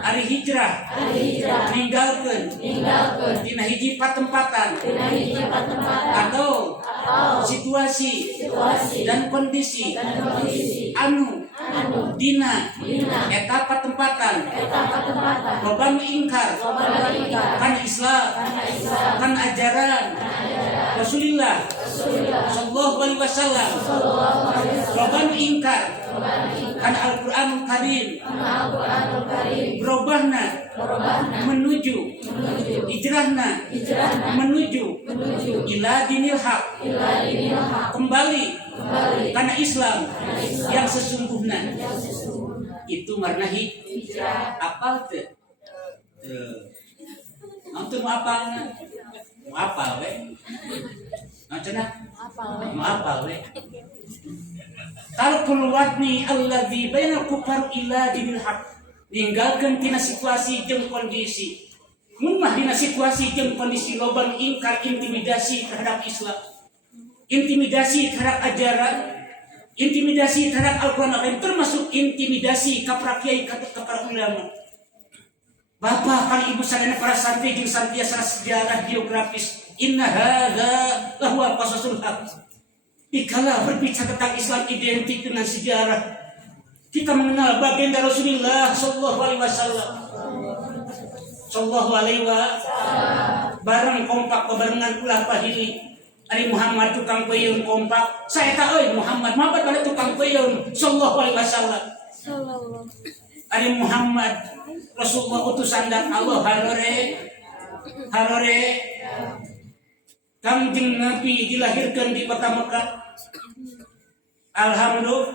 ari hijrah ninggalkeun dina hiji patempatan atau situasi dan kondisi anu dina eta patempatan loba ingkar kan Islam kan ajaran Rasulullah sallallahu alaihi wasallam loba ingkar kan Al-Qur'anul Karim berubahna menuju hijrahna menuju ila dinil haq kembali karena Islam yang sesungguhnya itu marna hijrah. Apal teh Antum mau apal we? Cenah? Mau apal we? Tarkul wadni alladzi bainal kufar ila dinil haq. Ninggalkeun tina situasi jeung kondisi. Mun mah dina situasi jeung kondisi loban ingkar intimidasi terhadap Islam. Intimidasi terhadap ajaran, intimidasi terhadap Al-Qur'an, termasuk intimidasi kepada kiai kepada ulama. Bapak kali ibu sadana para santri jeung santri sejarah geografis. Inna hadza lahu qasasul haq. Dikala berbicara tentang Islam identik dengan sejarah, kita mengenal baginda Rasulullah sallallahu alaihi wasallam. Sallallahu alaihi wasallam bareng kompak bebarengan ulah pahili. Ari Muhammad tukang peuyeum kompak. Saya tak euy Muhammad, mabat bade tukang peuyeum sallallahu alaihi wasallam. Ari Muhammad Rasulullah utusan dan Allah harore Kangjeng Nabi dilahirkan di kota Mekah. Alhamdulillah.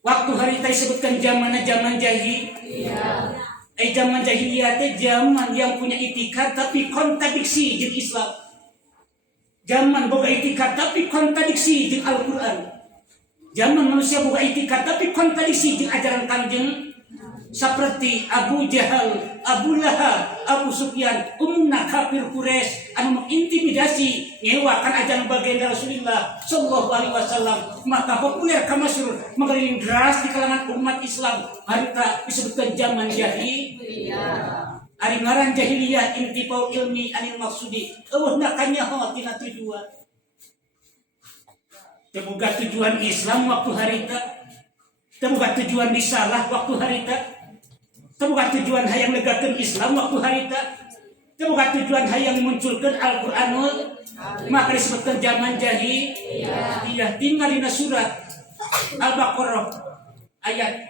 Waktu hari tadi sebutkan zaman jahiliyah. Zaman jahiliyah teh zaman yang punya itikad tapi kontradiksi jeung Islam. Zaman boga itikad tapi kontradiksi jeung Al-Qur'an. Zaman manusia boga itikad tapi kontradiksi jeung ajaran Kangjeng, seperti Abu Jahal, Abu Lahab, Abu Sufyan, umumna kafir Quraisy anu mengintimidasi nyewakan ajaran baginda Rasulullah sallallahu alaihi wasallam. Maka populer kamasyhur mengeliling deras di kalangan umat Islam. Harita disebutkan zaman jahiliyah. Ari ngaran jahiliyah intifau ilmi anil maksudi. Eueuhna kanyaho tina tujuan. Temuga tujuan Islam waktu harita. Temuga tujuan risalah waktu harita. Temuga tujuan hayang negakeun Islam waktu harita. Temuga tujuan hayang munculkeun Al-Qur'anul. Maka disebutkan zaman jahiliyah. Tinggal dina surat Al-Baqarah ayat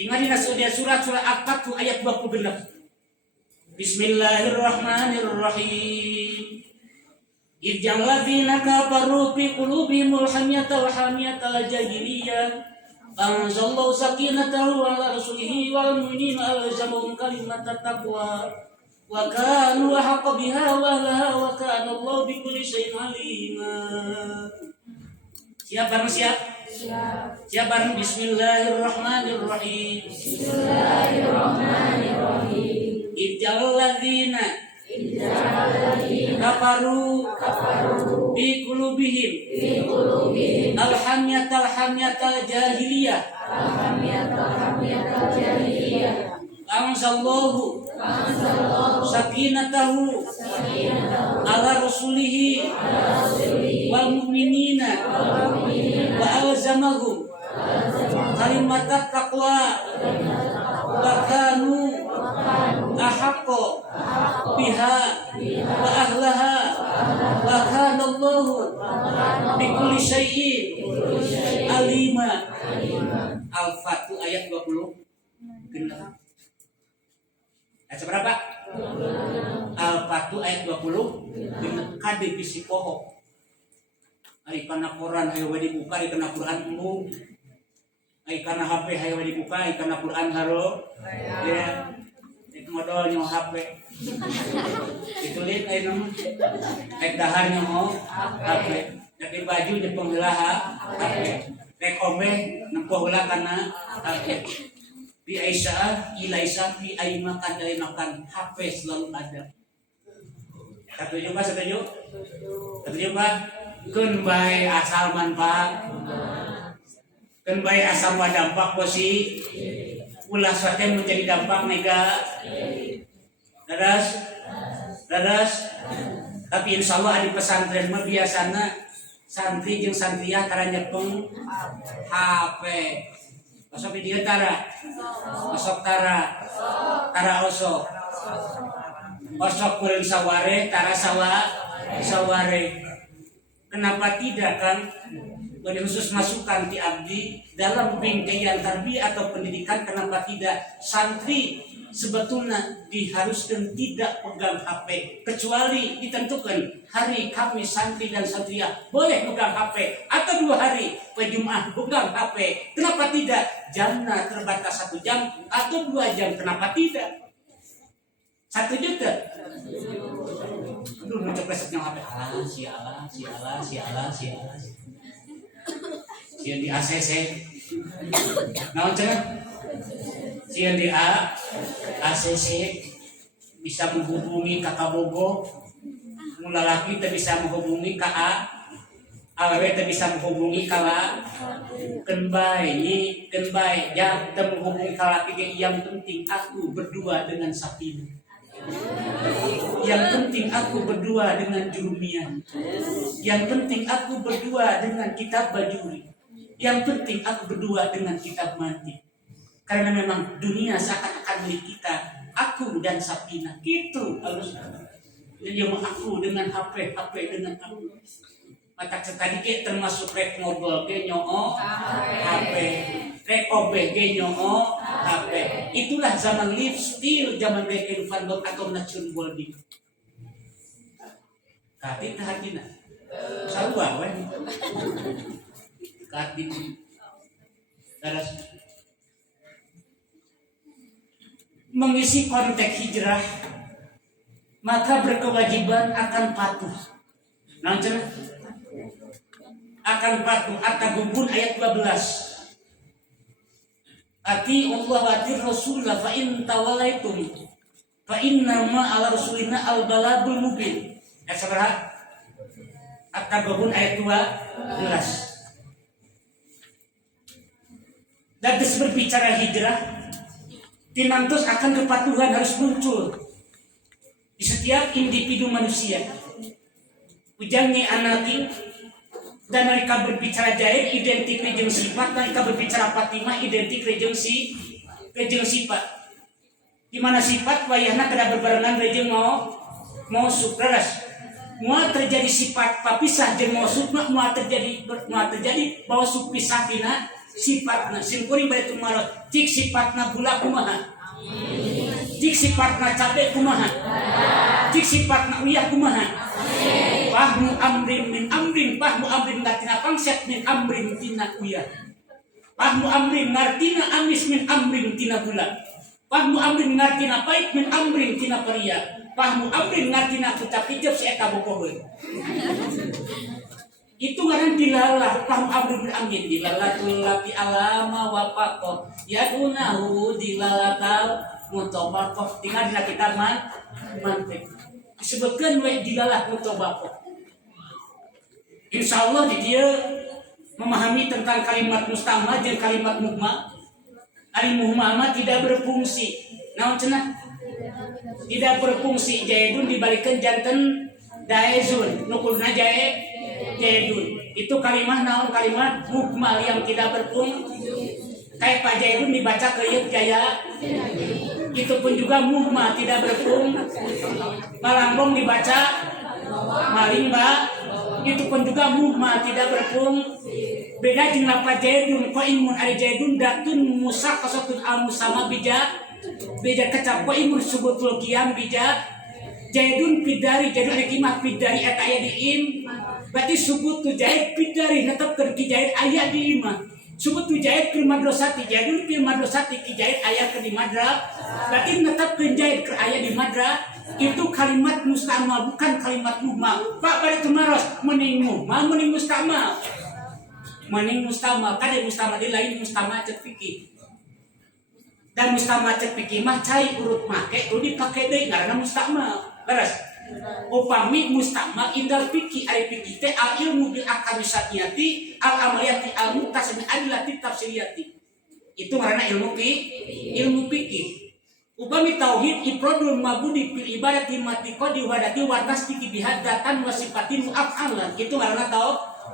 tinggal dina surat Al-Fatih ayat 26. Bismillahirrahmanirrahim. Idzal ladzina kafaru fi qulubihimul hamyatal jahiliyah. Anzalallahu sakinatahu ala rasulihi wal mu'minina alzamahum kalimatat taqwa wa kanu ahaqqa biha wa laha wa kana Allahu bikulli syai'in alima. Siap bareng siap? Siap bareng. Bismillahirrahmanirrahim. Bismillahirrahmanirrahim. Idzal ladzina kafaru bi qulubihim alhamyatal jahiliyah anzalallahu sakinatahu ala rasulihi wal mu'minina wa alzamahum kalimatat taqwa wa kanu ahaqqa biha wa ahlaha wa kana Allahu bikulli syai'in alima. Al-Fatih ayat 20. Genep. Ayat berapa? Al-Fatih ayat 20. Genep kade bisi pohok. Ari kana Quran hayo we dibuka, ari kana Quran umum. Ari kana HP hayo we dibuka, ari kana Quran haro. Ya. Modal nyawa HP ditulis ayo nama rek dahar nyawa HP jadi baju jepang heula HP rek omeh nempoh heula kana HP bi Aisyah ilaisa fi aimakan dari makan HP selalu ada. Setuju Pak? Keun bae asal manfaat keun bae asal dampak posi ulah saking menjadi dampak dadas tapi insya Allah di pesantren mah biasana santri jeung santriah tara nyepeng HP osok di dieu tara osok tara osok kuring saware tara saware. Kenapa tidak kan? Bagi khusus masukan di abdi dalam bingkaian tarbiyah atau pendidikan, kenapa tidak santri sebetulnya diharuskan tidak pegang HP kecuali ditentukan hari Kamis santri dan santriah boleh pegang HP atau 2 hari Jumat pegang HP. Kenapa tidak? Jamnya terbatas 1 jam atau 2 jam. Kenapa tidak? 1 juta. Aduh, mau cepet-cepetnya HP. Sialah. Sian di ACC. Naon cenah? Sian di ACC bisa menghubungi kakak Bogo. Mula laki teh bisa menghubungi ka awewe teh bisa menghubungi kala kenbai ya teh menghubungi kala laki. Yang penting aku berdua dengan Sakinah. Yang penting aku berdua dengan Jurumiyah. Yang penting aku berdua dengan kitab Bajuri. Yang penting aku berdua dengan kitab Mantiq. Karena memang dunia seakan-akan milik kita, aku dan Sakinah. Gitu harus. Jadi yang aku dengan HP dengan aku. Maka tadi ke termasuk rek ngobrol ke nyoo HP, rek obeh ke nyoo HP. Itulah zaman live still, zaman kehidupan atau natural body. Kati hatina. Sarua we. Kati. Terus mengisi konteks hijrah maka berkewajiban akan patuh. Nah, akan patuh. At-Taghabun ayat 12. Ati Allah wa ati Rasulullah fa in tawallaitum fa inna ma ala rasulina al-balagul mubin. Ayat sabaraha? At-Taghabun ayat 12. Dan berbicara hijrah, tinantos akan kepatuhan harus muncul di setiap individu manusia. Ujangnya anati dan mereka berbicara jair identik dengan sifat, mereka berbicara Fatimah identik dengan sifat. Di mana sifat wayahna kada berbarengan rejeng mau sukraras. Mua terjadi sifat papisah jeung mau sukna mua terjadi bahwa supisah tina sifatna simpuri baitul marad cik sifatna gula kumaha cik sifatna cabe kumaha cik sifatna uyah kumaha fahmu amrin min amrin fahmu amrin ngartina pangset min amrin tina uyah fahmu amrin ngartina amis min amrin tina gula fahmu amrin ngartina pait min amrin tina paria fahmu amrin ngartina kucap hijab si eta bokoheun. Itu ngaran dilalah paham amri bil amin dilalatul lati alama wa faqo yadunahu dilalatal mutabaqah tinggal dina kitab mantik disebutkan we dilalah mutabaqah. Insyaallah dia memahami tentang kalimat mustama dan kalimat muhma. Ari muhma tidak berfungsi. Naon cenah? Tidak berfungsi. Jaidun dibalikkan janten daezun nukulna jaidun. Itu kalimat naon kalimat mukmal yang tidak berfungsi. Kayak Pak Jaidun dibaca ke jaya. Itu pun juga muhma tidak berfungsi. Malambong dibaca malimba. Itu pun juga muhma tidak berfungsi. Beda jeung Pak Jaidun ko imun ari Jaidun datun musaqasatun al musama bija kecap ko imun subutul qiyam bija Jaidun pidari Jaidun hikmah pidari eta aya di im. Berarti subut tu Jaid pidari netepkeun ki Jaid aya di imah. Subut tu Jaid fil madrasati Jaidun fil madrasati ki Jaid aya ke di madrasah. Berarti netepkeun Jaid ke aya di madrasah. Itu kalimat mustama bukan kalimat muhma. Pak bari tumaros mending muhma mending mustama. Mending mustama kade mustama di lain mustama cek fikih. Dan mustama cek fikih mah cai urut make kudu dipake deui ngaranna mustama. Beres. Upami mustama indal fikih ari fikih teh al ilmu bil akamisatiyati al amaliyati al muktasab adilati tafsiriyati. Itu ngaranna ilmu fikih. Upami tauhid ifradul mabudi fil ibadati matiqadi wadati wa tasdiqi bihadatan wa sifatin mu'af'alan. Itu ngaranna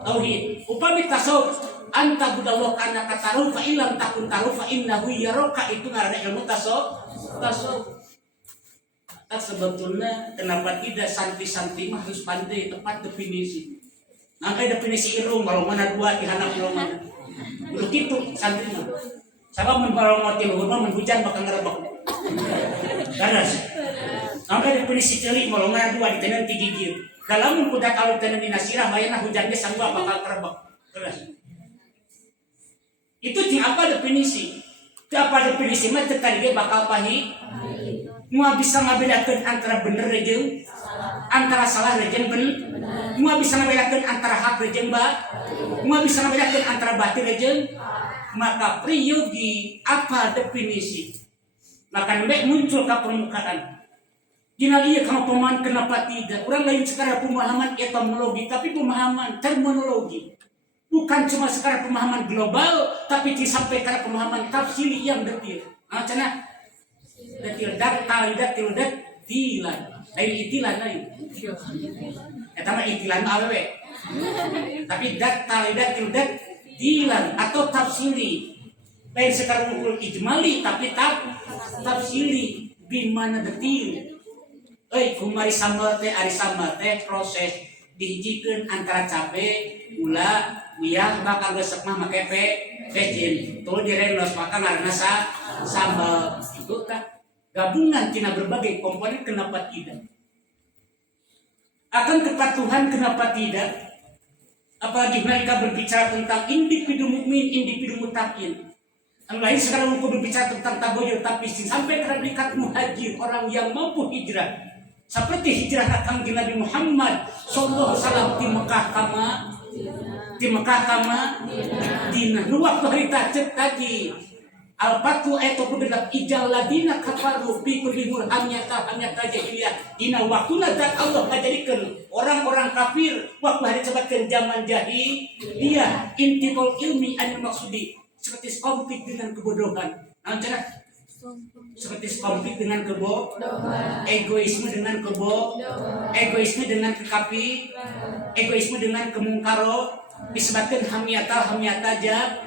tauhid. Upami tasawuf anta budallah kana kataru fa illam takun taru fa innahu yaraka. Itu ngaranna ilmu tasawuf. Tak sebetulnya kenapa tidak santi-santi mah harus pandai tepat definisi. Angkai definisi irung kalau mana dua dihanap irung mana. Begitu santri mah. Sabab mun barangoti luhur mah mun hujan bakal ngarebek. Ganas. Angkai definisi ceuli kalau mana dua ditenan 3 gigir. Dalam mun kudat alur tenan di nasirah bayana hujan ge sanggup bakal kerebek. Ganas. Itu jeung apa definisi? Apa definisi mah teu tadi ge bakal pahit. Mua bisa ngabedakeun antara bener jeung antara salah jeung bener. Mua bisa ngabedakeun antara hak jeung mua bisa ngabedakeun antara batil jeung maka priyogi apa definisi. Maka nembe muncul ke permukaan. Dina ieu kana pemahaman kenapa tidak? Urang lain sekarang pemahaman etimologi tapi pemahaman terminologi. Bukan cuma sekarang pemahaman global tapi disampaikan pemahaman tafsiri yang detail. Cenah datil tilan lain itilan lain eta mah itilan awewe tapi datil tilan atau tafsiri lain sekarang ukur ijmali tapi tafsiri di mana detil kumari sambal teh ari sambal teh proses dihijikeun antara cabe gula uyah bakal resep mah make pecin tuh direnos maka ngaranna sambal itu tah gabungan tina berbagai komponen kenapa tidak? Akan kepatuhan kenapa tidak? Apalagi mereka berbicara tentang individu mukmin, individu mutakin. Yang lain sekarang mau berbicara tentang taboyur tapis sampai ke replikat muhajir, orang yang mampu hijrah. Seperti hijrah datang di Nabi Muhammad sallallahu alaihi wasallam di Mekah kama Dina. Nu waktu hari tajud tadi Al-Fatu ayat 28 ijal ladina kafaru bi kulihur hamyata jahiliyah dina waktu nadat Allah ngajadikeun orang-orang kafir waktu hari sebutkeun zaman jahiliyah intiqal ilmi anu maksudi seperti konflik dengan kebodohan. Naon cenah? Seperti konflik dengan kebodohan, egoisme dengan egoisme dengan kekapi, egoisme dengan kemungkaro disebutkan hamyata aja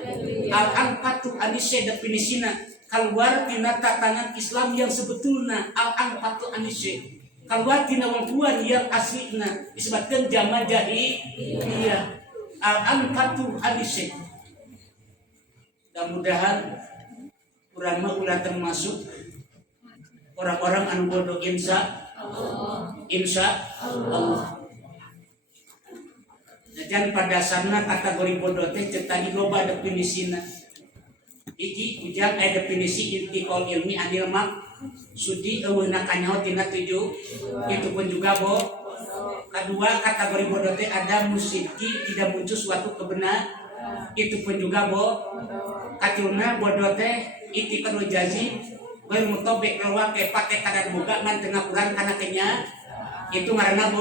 al-anfatu anisya definisina keluar tina tatanan Islam yang sebetulna al-anfatu anisya keluar tina wangkuan yang aslina disebutkan zaman jahiliyah al-anfatu anisya. Mudah-mudahan urang mah ulah termasuk orang-orang anu bodoh insya Allah. Dan pada dasarnya kategori bodoh teh tadi loba definisina. Iki ujang definisi intikal ilmi anil mak sudi eueuna kanyaho tina 7 itu pun juga kedua kategori bodoh teh ada musiki tidak muncul suatu kebenaran itu pun juga kacuna bodoh teh iti perlu jazi we mutobek rawa ke pake kadar boga ngan tengah kurang kana kenya itu ngaranna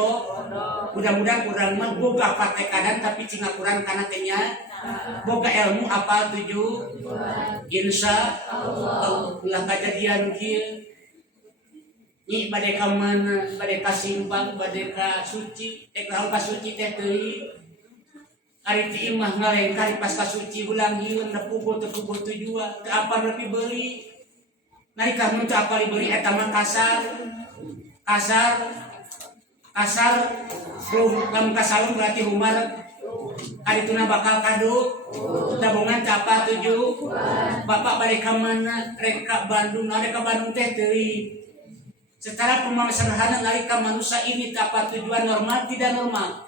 mudah-mudahan kurang mah boga pake kadar tapi cina kurang kana kenya boga ilmu apa 7 insya Allah ulah kejadian kieu nyi bade ka mana bade ka simpang bade ka suci kalau ka suci teh teuing ari ti imah ngalengkari pas ka suci ulang hieun nepugo tujuan teu apa nepi beuli nalika mun teu apa beuli eta mah kasar lamun kasalun berarti humar ari tuna bakal kado tabungan capa 7 bapak balik ka mana rek ka Bandung teh teuing secara pemasaran nalika manusia ini dapat tujuan normal tidak normal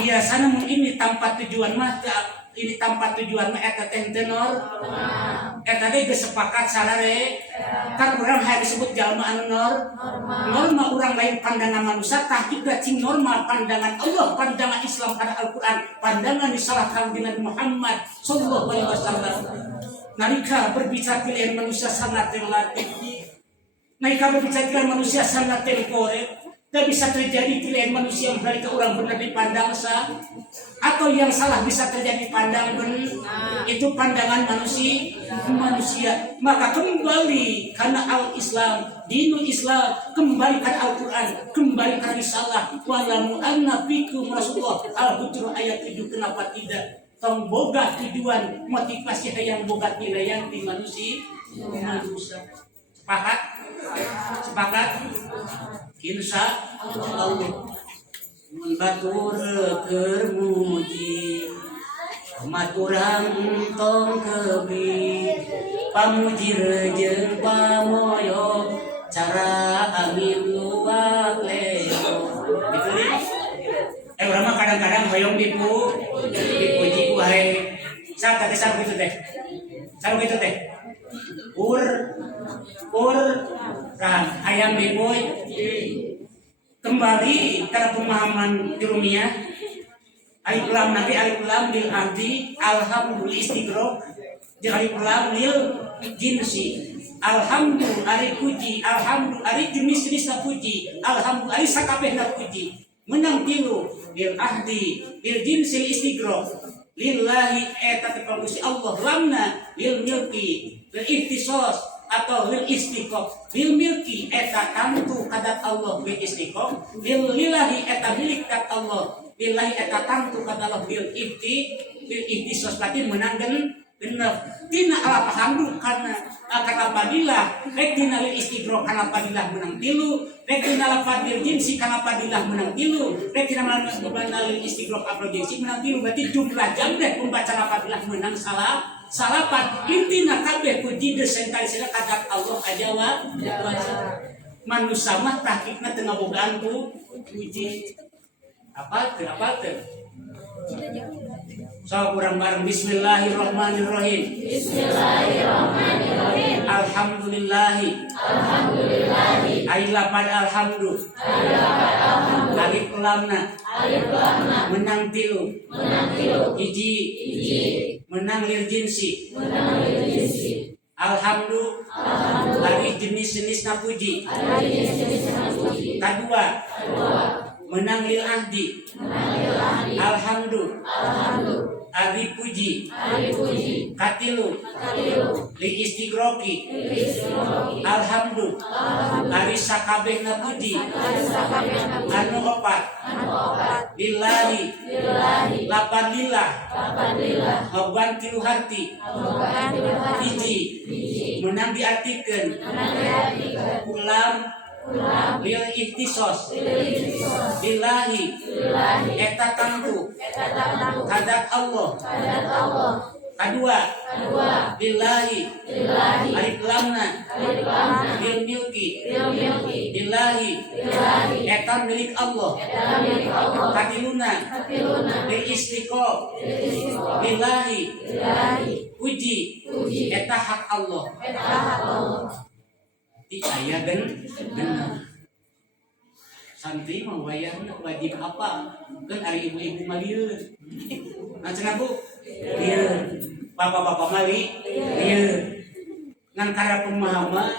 biasanya ini tanpa tujuan mah eta teh teu normal eta ge sepakat sarare kan urang hayang disebut jalma anu normal urang lain pandangan manusia tah juga cing normal pandangan Allah pandangan Islam pada Al-Qur'an pandangan disalahkan di Nabi Muhammad sallallahu alaihi wasallam. Nalika berbicara pilihan manusia sangat relatif, nalika berbicara manusia sangat temporer, dan bisa terjadi pilihan manusia yang dari orang benar dipandang sah, atau yang salah bisa terjadi pandang benar, itu pandangan manusia. Maka kembali karena al-Islam, dinul Islam, kembali ke Al-Quran, kembali ke risalah, walamu anna fikum Rasulullah, Al-Hujurat ayat 7, kenapa tidak? Tong boga tujuan motivasi hayang boga nilaian di manusia. Sepakat insya Allah mun batur keur muji maturang tong kebi pamuji rejeun pamoyo cara angin luwak leo gitu deh. Urang mah kadang-kadang hoyong dipuji ku hae. Saat gitu teh. Ur kan ayam dipuji. Kembali karena pemahaman ilmiah. Alif lam nanti alif lam lil ardi alhamdulillah istighraq. Alif lam lil jinsi. Alhamdulillah ari puji, alhamdulillah ari jenis-jenis puji, alhamdulillah ari sakabehna puji. Menang tilu lil ahdi lil jinsil istighraq lillahi eta tepagusi Allah lamna lil milki lil ittisos atau lil istiqaq lil milki eta tantu kadat Allah bil istiqaq lil lillahi eta milik kat Allah lillahi eta tantu kadat Allah bil ittisos berarti menang genep tina ala pahamdu karena kata padilah rek tina lil istighraq kana padilah menang tilu rek tina lafadz lil jinsi kana padilah menang tilu rek tina lil istighraq apa jinsi menang tilu berarti jumlah jam deh membaca lafadz menang salapan intina kabeh puji desentralisasi kadat Allah aja wa manusia mah tahkikna teu ngabogaan puji. Apa teu? So kurang bareng bismillahirrahmanirrahim. Bismillahirrahmanirrahim. Alhamdulillahi. Aila pada alhamdu. Alif lamna. Menang tilu. Hiji. Menang lil jinsi. Alhamdu. Ari jenis-jenisna puji. Kedua. Menang lil ahdi. Alhamdu. Ari puji. Katilu. Li istigroki. Alhamdu. Ari sakabehna puji. Anu opat. Lillahi. Lapan lillah. Ngoban tilu harti. Hiji. Menang diartikeun. Ulam. Lil ihtisos. Lillahi. Eta tangtu. Hadat Allah. Kedua. Lillahi. Alif lamna. Lil milki. Lillahi. Eta milik Allah. Katiluna. Lil istiqo. Lillahi. Puji. Eta hak Allah. Di aya benar. Santri mah wayahna wajib apa? Kan ari ibu-ibu mah lieur. Nah cenah Bu, lieur. Bapak-bapak mah lieur. Ngan kara pemahaman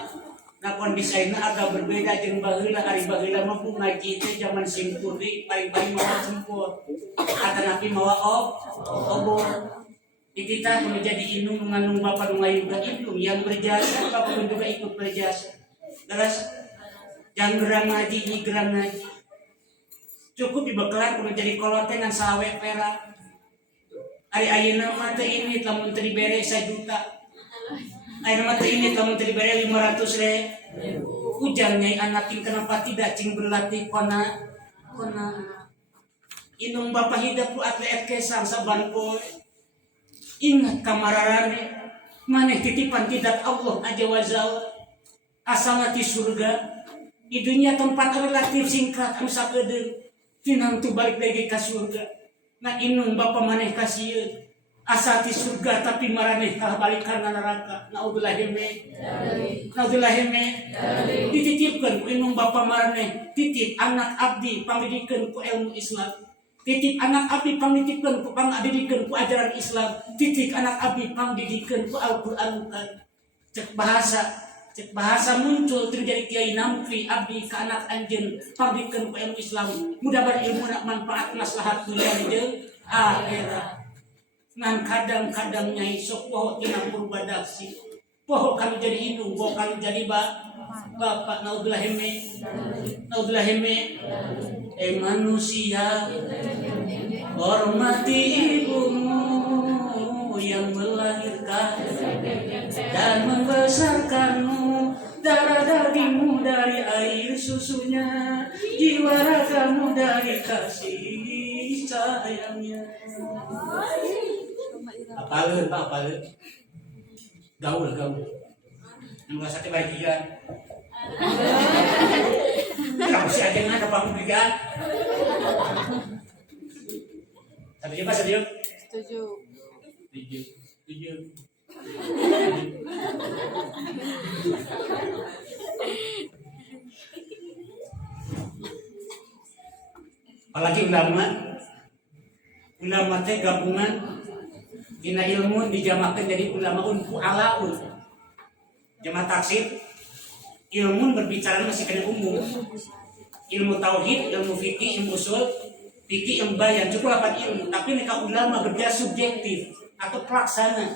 na kondisina agak berbeda jeung baheula. Ari baheula mah Bu ngaji teh zaman simpuri paling-paling mawa sempur. Atanapi mawa obor. Kita perlu jadi indung mengandung bapak juga indung yang berjasa, bapak pun juga ikut berjasa. Terus yang gerang ngaji, gerang ngaji. Cukup dibekalan perlu jadi koloten dan sawe perak. Ayeuna mah teh ini lamun teu dibere 1 juta. Ayeuna mah teh ini lamun teu dibere 500.000. Ujar nyai anak kenapa tidak cing berlatih kona. Indung bapak hidup atlet kesang saban poe. Ingat kamararane, maneh titipan tidak Allah Azza wa Jalla. Asal di surga, di dunia tempat relatif singkat anu sakedeung, tinang tu balik lagi ke surga. Nah inung bapa maneh kasieun, asal di surga tapi maraneh kalah balik karena neraka. Naudzubillah heme. Dititipkeun ku inung bapa maraneh, titip anak abdi pangdidikeun ku ilmu Islam. Titik anak abdi pangdidikeun ku pangdidikeun ku ajaran Islam. Titik anak abdi pangdidikeun ku Al-Qur'an. Cek bahasa muncul terjadi kiai nampi abdi ka anak anjeun pangdidikeun ku ilmu Islam. Mudah berilmu nak manfaat maslahat dunia jeung akhirat. Ngan kadang-kadang nyai sok poho tina purbadaksi. Poho kami jadi indung, poho kami jadi bapak. Naudzubillah heme. Manusia, hormati ibumu yang melahirkan dan membesarkanmu, darah dagingmu dari air susunya, jiwa ragamu dari kasih sayangnya. Apalun gaul nggak sate bagian. Kamu si aja nggak ada panggilan. Tapi coba serius. Setuju. Apalagi ulama teh gabungan dina ilmu dijamakeun jadi ulama unfu alaun. Jamaah taksir ilmu berbicara masih kena umum. Ilmu tauhid, ilmu fikih, ilmu usul, fikih yang bayan cukup 8 ilmu. Tapi mereka ulama kerja subjektif atau pelaksana.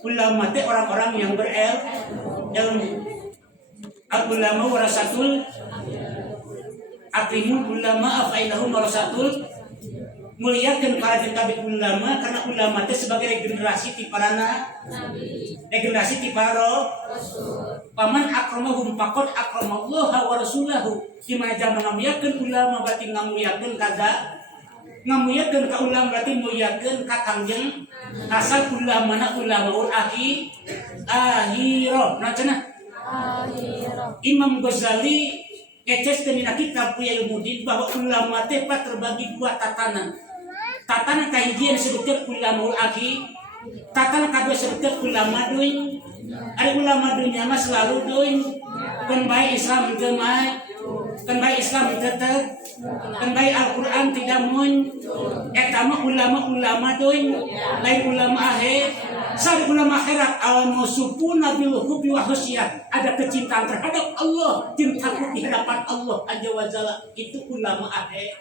Ulama itu orang-orang yang berilmu. Al-ulama warasatul akrimul ulama afailahum warasatul. Muliakan para tabi ulama karena ulama itu sebagai regenerasi ti para nabi, regenerasi ti para rasul. Paman akramahum faqad akramallaha wa rasulahu. Di mana zaman ngamuyakeun ulama berarti ngamuyakeun ngamuyakeun ka ulama berarti muyakeun ka kangjeng asal ulama ul akhirah. Nah cenah Imam Ghazali Eces temina kitab Puya Ilmuddin bahwa ulama tepat terbagi dua tatanan. Tatanan kahijian disebutkan ulama ul-aki, tatanan kedua disebutkan ulama duin. Ada ulama dunia mah selalu duin. Kan baik Islam gemai, kan baik Islam tetap, kan baik Al-Quran tidak mun. Etama ulama duin, lain ulama akhir. Saat ulama akhirat awal mausupuna bil hubbi wa khasyah, ada kecintaan terhadap Allah, takut di hadapan Allah Azza wa Jalla, itu ulama akhir.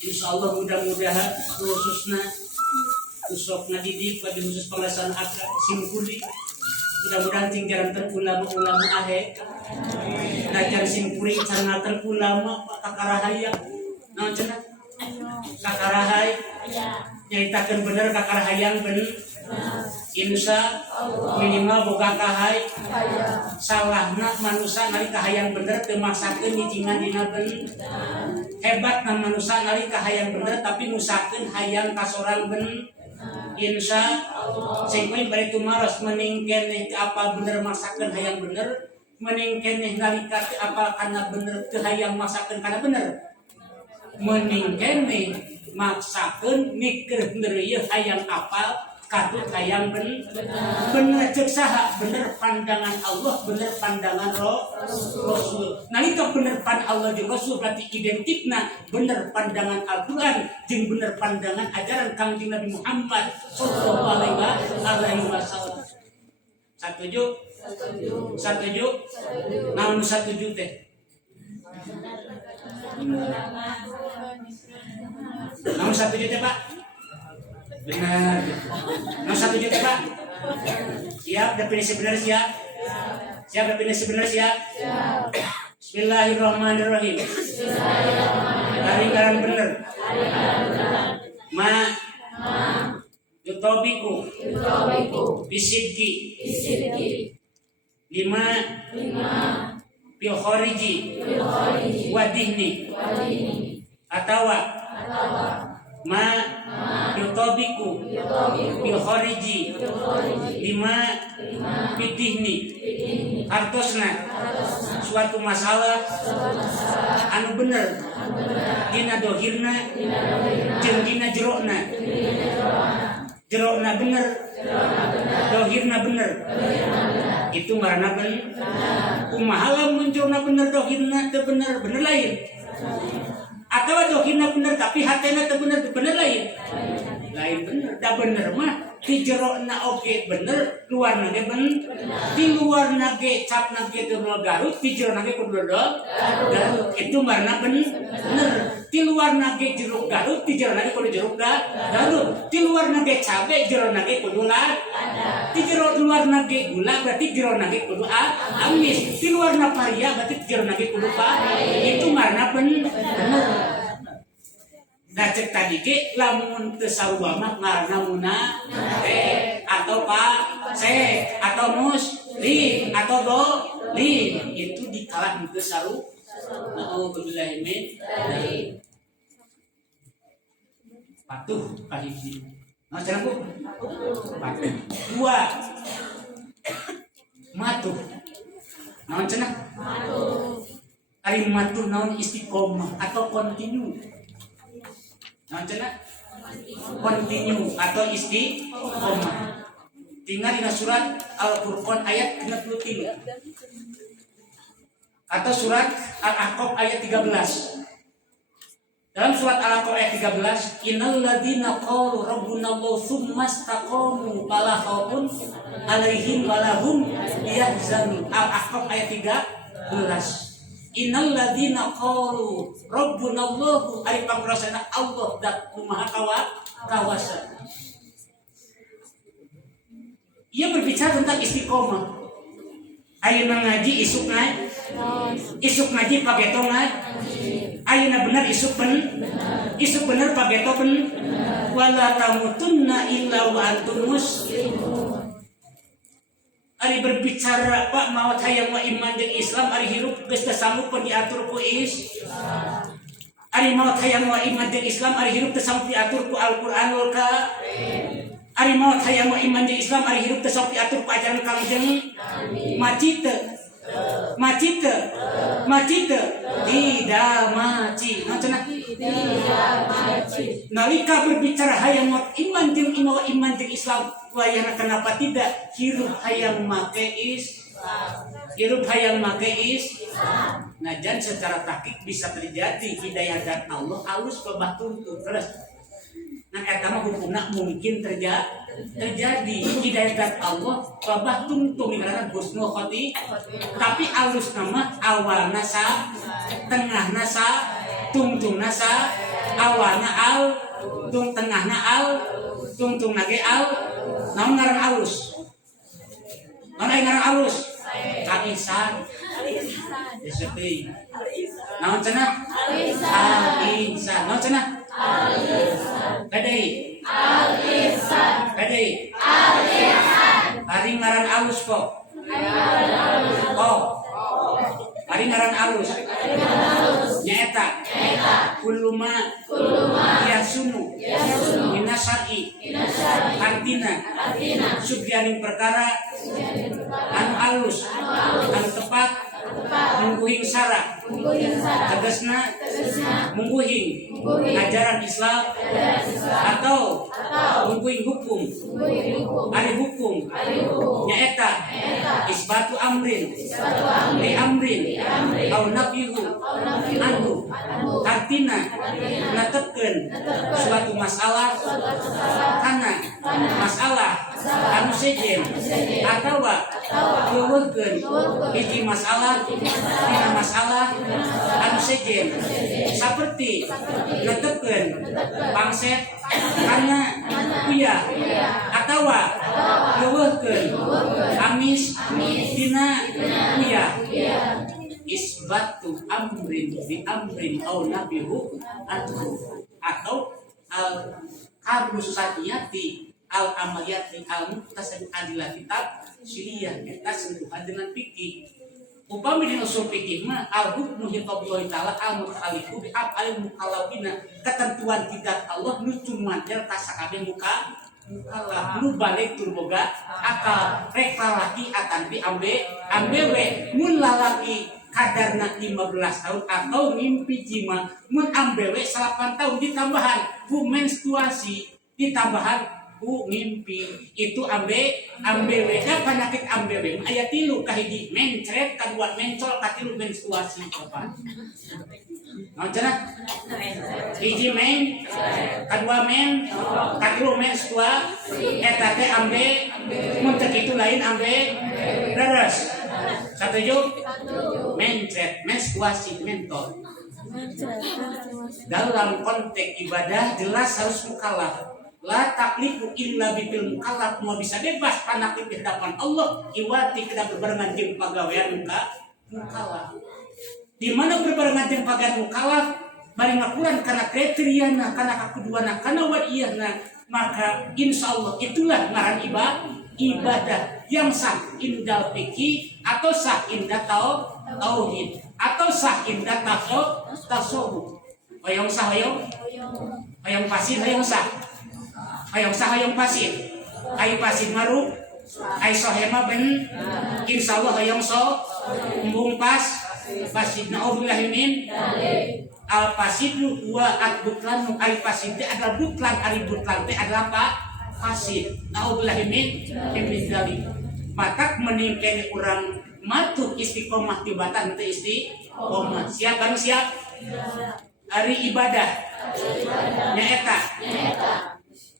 Insyaallah mudah-mudahan khususna usok ngadidik pada khusus pengasahan akad simkuli, mudah-mudahan tinggalan ulama-ulama akhir. Ngajar simkuli canakan ulama kakarahaya, naon cenah kakarahay, nyaritakeun bener kakarahayang bener. Insya minimal boga kahay salahna manusia nari kahayang bener temaksakeun nyicingan dina bener. Hebat na manusia nari kahayang bener tapi musakeun hayang kasorang bener. Insya sing poe bari tumaros mending keneh apa bener maksakeun hayang bener, mending keneh nalika apa kana bener teu hayang maksakeun kana bener, mending keneh maksakeun mikir bener ieu hayang apal katut hayang bener cek saha, bener pandangan Allah, bener pandangan Rasul. Nalika bener pandangan Allah jeung Rasul berarti identikna bener pandangan Al-Qur'an jeung bener pandangan ajaran Kangjeng Nabi Muhammad sallallahu alaihi wasallam. Setuju? Setuju? Naon setuju teh? Naon setuju teh, Pak? Benar. Nomor 1 juta Pak. Siap definisi benar siap. Siap definisi benar siap. Bismillahirrahmanirrahim. Hari karan benar. Ma yutobiku bisidki 5 fil khariji wadihni atawa ma yutobiku bil khariji 5 fitihni hartosna suatu masalah anu bener dina dohirna jeung dina jerona bener dohirna bener itu marana bener kumaha lamun jerona bener dohirna teu bener lain atau dohirna bener tapi hatena teu bener lain bener. Da bener mah di jerona oge bener, luarna ge bener. Di luarna ge capna ge teu garut, di jerona ge kudu garut. Itu marna bener. Di luarna ge jeruk garut, di jerona ge kudu jeruk garut. Di luarna ge cabe, jerona ge kudu lada. Di luarna ge gula berarti jerona ge kudu amis. Di luarna paria berarti jerona ge kudu pahit. Itu marna bener. Nah cek tadi ke lamun teu sarua mah ngaranna munafik atau fasik atau muslim atau dolim itu dikalah teu saru. Nauzubillahi min dzalik. Patuh kahiji. Nah cenah Bu. Patuh. 2 matuh. Naon cenah? Matuh. Ari matuh naon istiqomah atau continue. Continue atau istiqomah. Tinggal di surat Al-Furqan ayat 33 atau surat Al-Ahqaf ayat 13. Dalam surat Al-Ahqaf ayat 13, innal ladzina qalu rabbunallahu tsumma istaqamu fala khaufun 'alaihim wa lahum yahzanun. Al-Ahqaf ayat 13. Innal ladzina qalu rabbunallahu ari pangurasana Allah dat kumaha kawasan. Ia berbicara tentang istiqomah. Ayeuna ngaji isuk ngaji pageto ngaji. Ayeuna benar isuk bener pageto bener. Wala tamutunna illa wa antum muslimun. Ari berbicara Pak maot hayang wa iman jeung Islam ari hirup geus teu sanggup diatur ku Islam. Ari maot hayang wa iman jeung Islam ari hirup teu sanggup diatur ku Al-Qur'anul Karim. Ari maot hayang wa iman jeung Islam ari hirup teu sanggup diatur ku ajaran Kangjeng Nabi. Maci teu Macite, macite, tidak maci. Nah, cenah. Nalika berbicara hayang mot iman jeung iman jeung Islam, wayahna kenapa tidak hirup hayang make Islam. Hirup hayang make Islam. Najan secara takik bisa terjadi hidayah dan Allah alus babah tuntut terus. Nah eta mah hukumna mungkin terjadi hidayah dan Allah babah tuntung karena husnul khotimah. Tapi alus nama awalna sa, tengahna sa, tungtungna sa, awalna al, tengahna al, tungtungna ge al. Naon ngaran alus? Naon aya ngaran alus? Alisan. Disebut. Naon cenah? Alisan. Naon cenah? Alisan. Kadai. Alisan. Kadai. Alisan. Hari ngaran alus kok. Oh. Hari ngaran alus. Nyaeta. Kuluma. Yasunu. Minasari. Artina. Subyaning perkara. Anu alus. Anu tepat. Mungguhing sara. Tegasna. Mungguhing ajaran Islam atau mungguhing hukum. Ari hukum. Nyaeta isbatu amrin li amrin au nafihu anhu. Artina natepkeun suatu masalah kana masalah anu sejen atawa ngeuweukkeun hiji masalah tina masalah anu sejen saperti netepkeun pangset kana kuya atawa ngeuweukkeun amis tina kuya. Isbatu amrin bi amrin au nabihu anhu atau al karusatiyati al amaliyati al muktasab adilati syiriyah eta sentuhan dengan fikih. Upami dina usul fikih mah al hukmu hitabullah taala al mukhalifu bi af'al mukallafina ketentuan tidak Allah nu cumantel ka sakabeh mukallaf nu balik tur boga akal rek lalaki akan bi ambe we mun lalaki kadarna 15 tahun atau mimpi jima mun ambewe 8 tahun ditambahan ku menstruasi ditambahan ku mimpi itu ambewe da penyakit ambewe aya 3 kahiji mencret kadua mencol katilu menstruasi apa naon cenah hiji men kadua men katilu menstruasi eta teh ambe mun teh kitu lain ambe leres. Satuju mencret menstruasi mentor. Dalam konteks ibadah jelas harus mukallaf. La taklifu illa bil mukallaf mau bisa bebas panaklif di hadapan Allah iwati kena berbarengan jeung pagawean mukallaf. Di mana berbarengan jeung pagawean mukallaf bari ngapuran kana kriteriana kana kakuduana kana wadiyahna maka insyaallah itulah ngaran ibadah yang sah indal fikih atau sah indah tauhid atau sah indah tasawuf. Hoyong sah hoyong pasir hoyong sah hoyong pasir ai pasir maru ai sohema ben insyaallah hoyong so embung pasir naudzubillah min al pasidu wa adbutlan ai pasir teh adalah butlan ari butlan teh adalah apa pasir naudzubillah min dzalik. Maka meningkene urang matuh istiqomah tibatan teh istiqomah siap kan siap hari ibadah nyaeta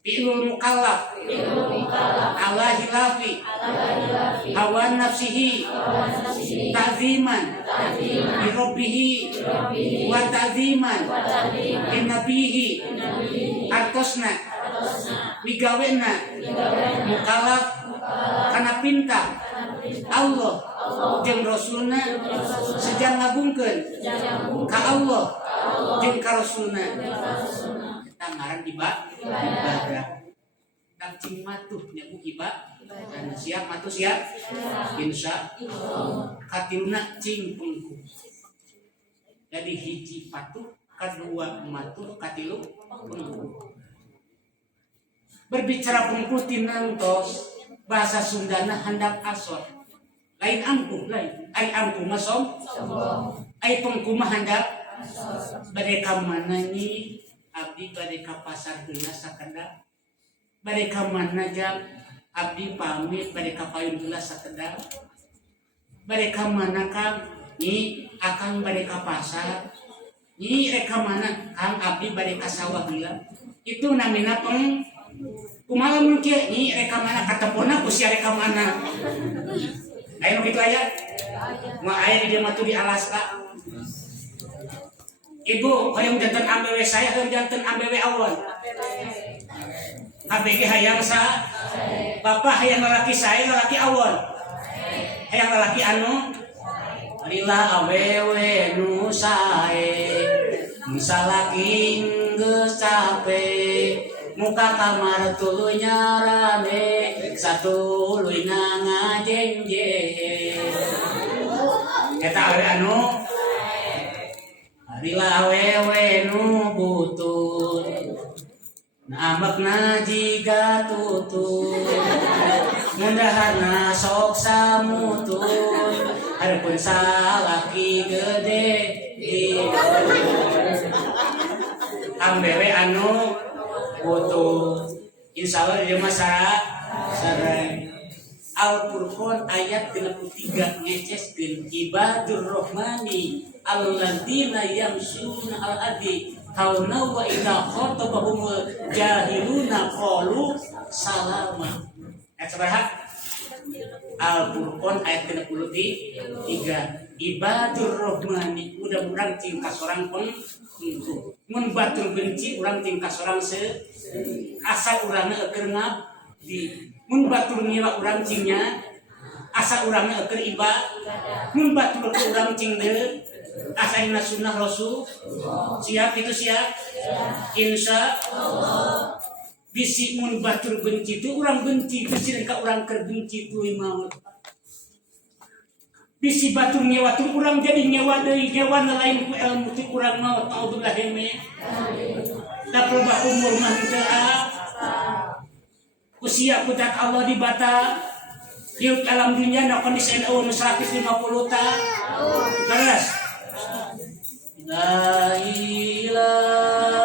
fi'lul mukallaf ala hilafi hawa nafsihi ta'ziman li rabbihi wa ta'ziman li nabihi artosna migawena mukallaf kana pinta Allah jeung Rasulna sejang ngagungkeun ka Allah jeung ka Rasulna eta ngaran ibadah. Tak cing matuh nya ku ibadah siap matuh siap insyaallah katiluna cing pengku. Jadi hiji patuh kadua matuh katilu pengku. Berbicara pengku tinangtos bahasa Sundana hendak asor Lain angkuh lain. Ai angkuh masom. Ai pengkumah hendak. Bade ka mana nyi abdi bade ka pasar heula sakedap. Bade ka mana jam abdi pamit bade ka payun heula sakedap. Bade ka mana Kang nyi akang bade ka pasar. Nyi rek ka mana Kang abdi bade ka sawah heula. Itu namina kumaha mun kieu nyi rek ka mana kateponna ku sia rek ka mana. Aya nu kitu aya. Moal aya di dieu mah tuh di Alaska. Ibu, hayang jantan ambewe saya, hayang jantan ambewe awal. ABG hayang sa, bapak hayang lalaki saya, lalaki awal. Hayang lalaki anu, lila awewe nu sae, salaki geus capek, muka kamar tulunya rame, satu luina ngajeng-jeng. Eta awe anu lila awewe nu butut naambekna jiga tutut mundahana sok samutut hareupeun salaki gede ambewe anu butut insyaallah di masyarakat Al-Furqan ayat 33 ngeceskeun ibadur rahmani alladzina yamshuna al-ardi hauna wa idza khatabahumul jahiluna qalu salama. Ayat sabaraha? Al-Furqan ayat 33 ibadur rahmani mudah-mudahan tingkah sorang pun mun batur benci urang tingkah sorang asal urangna keur ngabdi. Mun batur ngira urang cingnya asa urangna keur ibadah. Mun batur urang cing deuk asalna sunnah rasul. Siap itu siap. Insyaallah. Bisi mun batur benci tu urang benci bisi ka urang keur benci tu maut. Bisi batur nyewa tu urang jadi nyewa deui nyewa lain ku ilmu tu urang maut taudullah heme. Da probah umur mah teu usia putat Allah di bata hidup alam dunia na kondisi NU 150 tahun terus la ilaha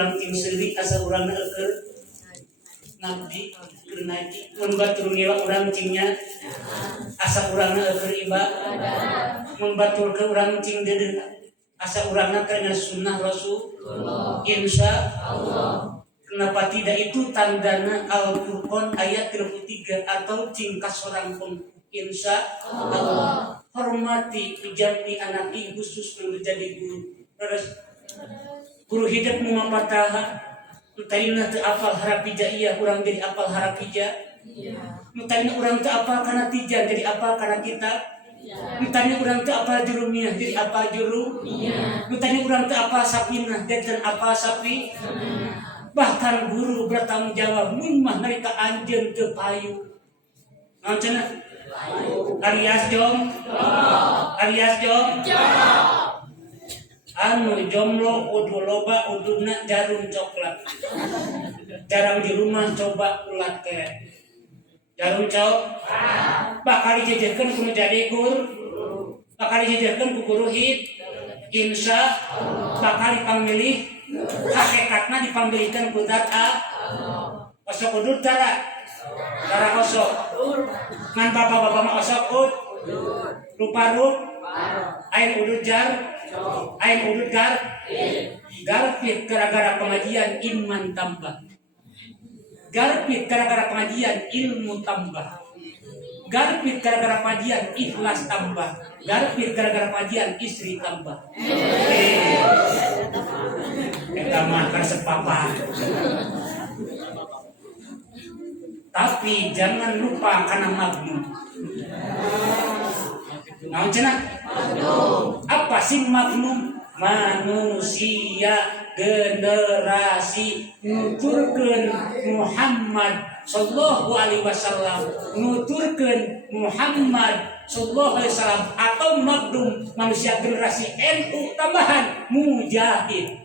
urang ting seuli asa urang keur ngabdi keur naiki. Mun batur ngira urang cingnya asa urang keur ibadah. Mun batur ke urang cing dedeung asa urangna kana sunnah Rasulullah. Insya Allah. Kenapa tidak itu tandana Al-Qur'an ayat 33 atau cingkas orang pun insya Allah. Hormati ijabni anak khusus menjadi guru. Terus guru hidup mengapataha Nutarina teu apal harap hijaiyah urang jadi apal harap hija. Nutarina urang teu apal kana tijan jadi apal kana kitab. Nutarina urang teu apal jurumiyah jadi apal juru. Nutarina urang teu apal sapinah jadi apal sapi. Bahkan guru bertanggung jawab mun mah narika anjeun teu payu. Naon cenah? Alias jom. Alias jom. Anu jomblo kudu loba uduna jarum coklat. Jarang di rumah coba ulat ke. Jarum coklat. Bakal dijejekeun ku jadi guru. Bakal dijejekeun ku guru hid. Insya bakal dipamilih hakikatna dipambilikeun ku zat osok udud darah osok ngan bapak-bapak mah osok rupa ain udud jar ain udud garpit gara-gara pengajian iman tambah, garpit gara-gara pengajian ilmu tambah, garpit gara-gara pengajian ikhlas tambah, garpit gara-gara pengajian istri tambah. Kita mah kersepapa. Tapi jangan lupa karena magnum. Nah, cenah? Apa sih magnum? Manusia generasi nuturkeun Muhammad sallallahu alaihi wasallam, nuturkeun Muhammad sallallahu alaihi wasallam, atau magnum manusia generasi NU tambahan mujahid.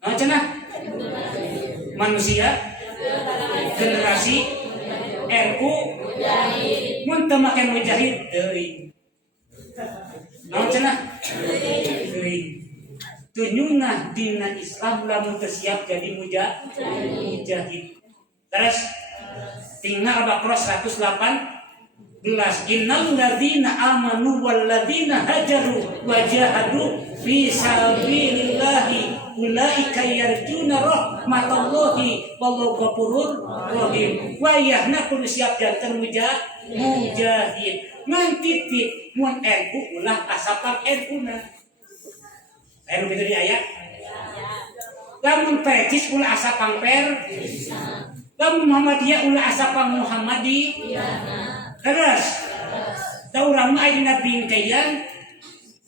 Nah, cenah? Manusia generasi NU mun teu make mujahid teuing. Nah, cenah? Teuing. Tunyungna dina Islam lamun teu siap jadi mujahid. Terus tinggal Al-Baqarah 118. Innal ladzina amanu wal ladzina hajaru wa jahadu fi sabilillahi ulaika yarjuna rahmatallahi wallahu ghafurur rahim. Wa yahna kudu siap janten mujahid. Ngan titik mun NU ulah asapang NU-na. Aya nu kitu di ayat. Lamun percis ulah asapang per. Lamun Muhammadiyah ulah asapang Muhammadi. Terus da urang mah aya bingkaian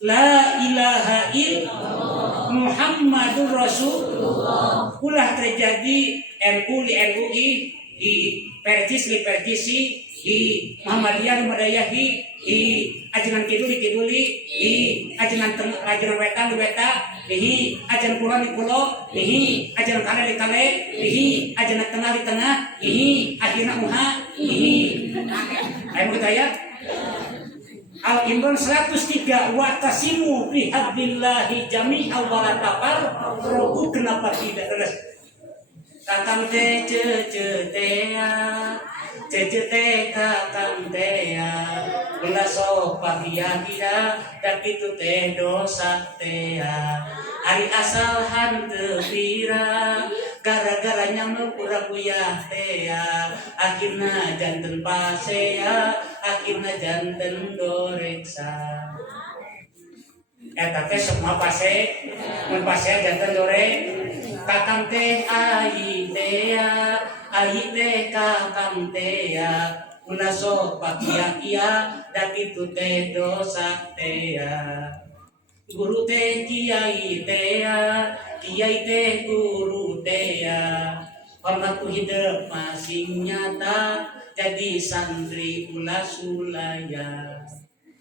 la ilaha illallah Muhammadur Rasulullah. Ulah terjadi NU di NUI, di percis di percisi, di Muhammadiyah Muhammadiyah, di ajengan kidul di kiduli, di ajengan wetan di weta, di ajengan kulon di kulo, di ajengan kale di kale, di ajengan tengah di tengah, di ajengan uha, di ayo kita ya. Al-Imran 103 wa tasimu bi hablillahi jami'an wa la tafarraqu. Kenapa tidak? Terus kakang teh cece kakang teh ulah sok pagiya dan itu teh dosa teh ari asal hanteu pira gara-garanya mengkura-kuyah teh akhirna janten pasea akhirna janten doreksa. Eta teh semua pase mun pasea janten dorek kakang teh ai teh kakang teh ulah sok pakia dan itu teh dosa teh. Guru teh kiai teh guru teh. Hormat ku hidup masing nyata jadi santri ulah sulaya.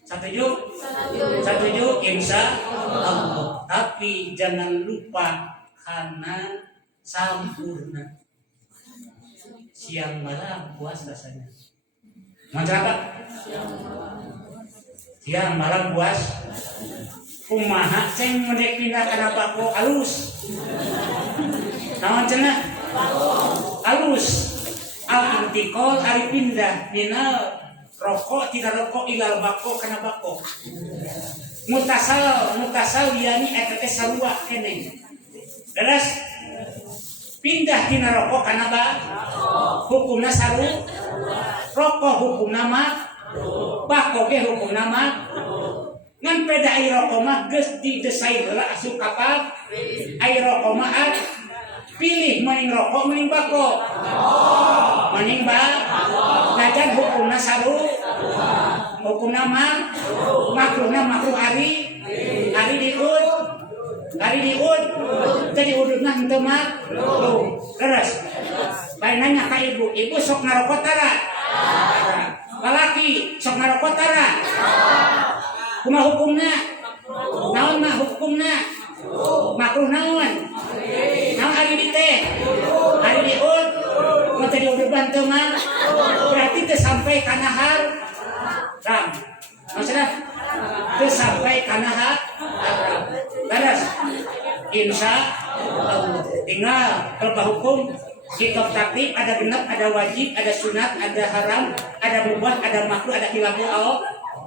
Setuju? Insya Allah. Tapi jangan lupa karena sampurna. Siang malam puas rasanya. Macam apa? Siang malam puas. Kumaha ceng mendek pindah kana bako alus. Naon cenah? Halus. Al-intiqal ari pindah minal rokok tidak rokok ilal bako kana bako. Mutasal yani eta teh sarua keneh. Terus pindah tina rokok kana hukumna saru. Rokok hukumna mah bako ge hukumna mah ngan peda ai rokok mah geus didesain heula asup kapal ai rokok mah pilih mending rokok mending bako mending ngajan hukumna saru hukumna mah makruhna makruh ari diud jadi udutna henteu mah terus bae nanya ka ibu sok ngarokok tara lalaki sok ngarokok tara kumaha hukumna naon mah hukumna makruh naon ari di teh ari diud mun teh diud teu mah berarti teu sampai kana haram maksudna teu sampai kana haram beres insya Allah tinggal berapa hukum sikap taklif ada genap ada wajib ada sunat ada haram ada mubah ada makruh ada khilafu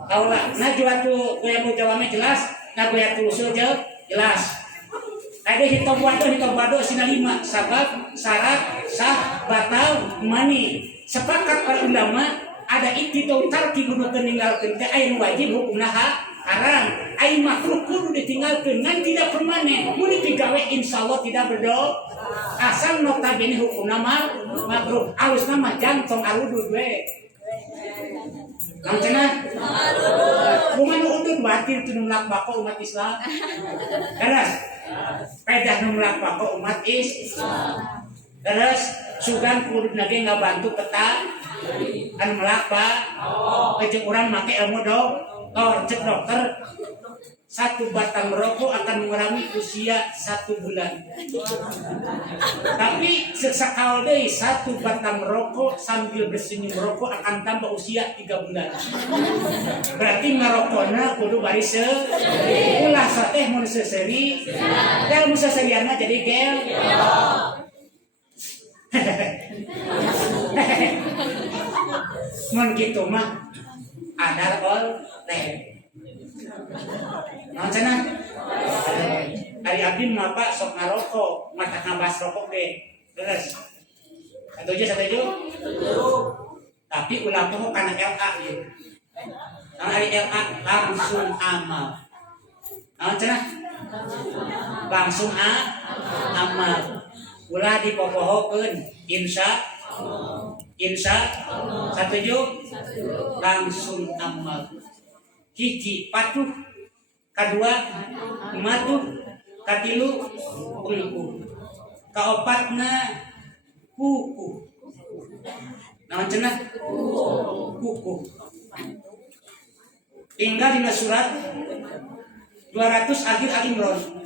aula nah juatu goyang jawabnya jelas nah goyang usul jelas ada hitam bado sina 5 sabab syarat sah batal mani sepakat para ulama ada iktidau tarki kudu meninggalkeun teh aya wajib hukumna haram ai makruh kudu ditinggalkeun ngan tidak permanen mun digawe insyaallah tidak berdoa asal notabene hukumna makruh alusna mah jantung aludud we cenah kumaha udud batil teu nulak bako umat Islam terus pedah nulak bako umat Islam terus sugan kudu nage ngabantu peta anu melak jeung urang make ilmu cek dokter 1 batang rokok akan mengurangi usia 1 bulan. Tapi sesekali deui 1 batang rokok sambil bersenyum merokok akan tambah usia 3 bulan. Berarti ngarokona kudu bari ulah sateh mun seseri, gel mun seseriana jadi gel. Mun kitu mah adar all teh. Nah cenah hari abdi mah Pak sok ngarokok, mata ngabas rokok deh. Terus. Setuju? Tapi ulah poho kana LA ieu. Nah hari LA langsung amal. Nah cenah langsung amal. Ulah dipopohokeun insya setuju langsung amal. Hiji patuh, kadua matuh, katilu ungku, kaopatna kuku. Naon cenah? Kuku. Tinggal dina surat 200 akhir Al-Imran.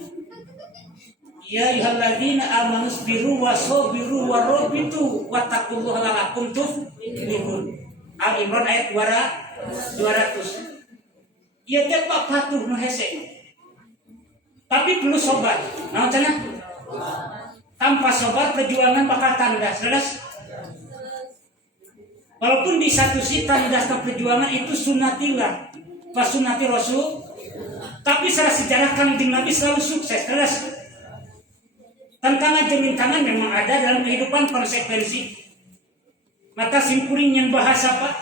Ya ayyuhalladzina amanu sabiru wasabiru warabitu wattaqullaha la'allakum tuflihun. Al-Imran ayat 200. Ya teh Pak patuh nu hese. Tapi perlu sobat. Naon cenah? Tanpa sobat perjuangan bakal tandas. Terus walaupun di satu sisi tandas perjuangan itu sunnatillah, pas sunnati Rasul. Tapi secara sejarah Kanjeng Nabi selalu sukses. Terus tantangan jemintangan memang ada dalam kehidupan konsekuensi. Maka simpuring yang bahasa Pak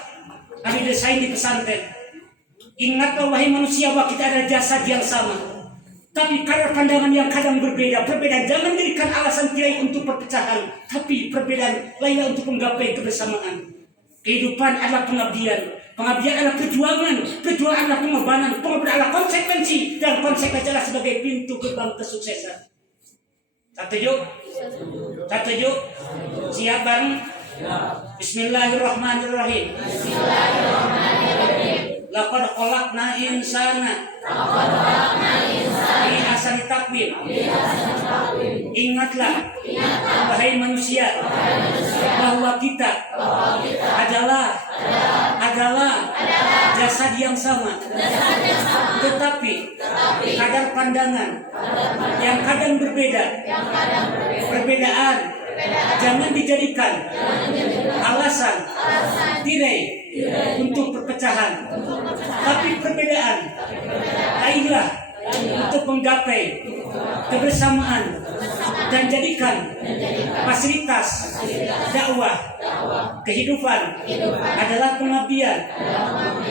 kami desain di pesantren. Ingatlah wahai manusia bahwa kita ada jasad yang sama. Tapi karena pandangan yang kadang berbeda jangan jadikan alasan kiai untuk perpecahan. Tapi perbedaan lainnya untuk menggapai kebersamaan. Kehidupan adalah pengabdian adalah perjuangan adalah pengorbanan adalah konsekuensi. Dan konsekuensi adalah sebagai pintu gerbang kesuksesan. Setuju? Siap bareng? Bismillahirrahmanirrahim. Laqad khalaqna insana fi ahsani taqwim. Ingatlah wahai manusia bahwa kita adalah jasad yang sama. Tetapi kadar pandangan yang kadang berbeda. Perbedaan jangan dijadikan alasan tirai untuk perpecahan, tapi perbedaan raihlah untuk menggapai kebersamaan dan jadikan fasilitas dakwah kehidupan adalah pengabdian.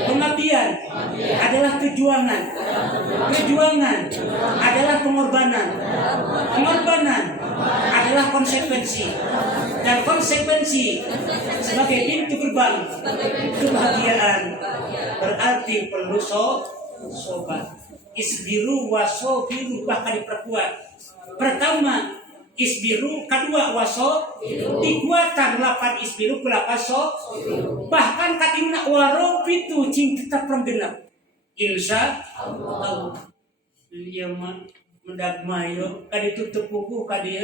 Pengabdian adalah kejuangan. Kejuangan adalah pengorbanan. Pengorbanan adalah konsekuensi. Dan konsekuensi sebagai pintu gerbang kebahagiaan. Berarti perlu sobat. Isbiru wasobiru, bahkan diperkuat. Pertama isbiru, kedua dikuatkan lapan isbiru kulapan bahkan katimna warobitu cing tetap pergenap insya Allah. Iya mah mendak mayo kadi tutup buku kadi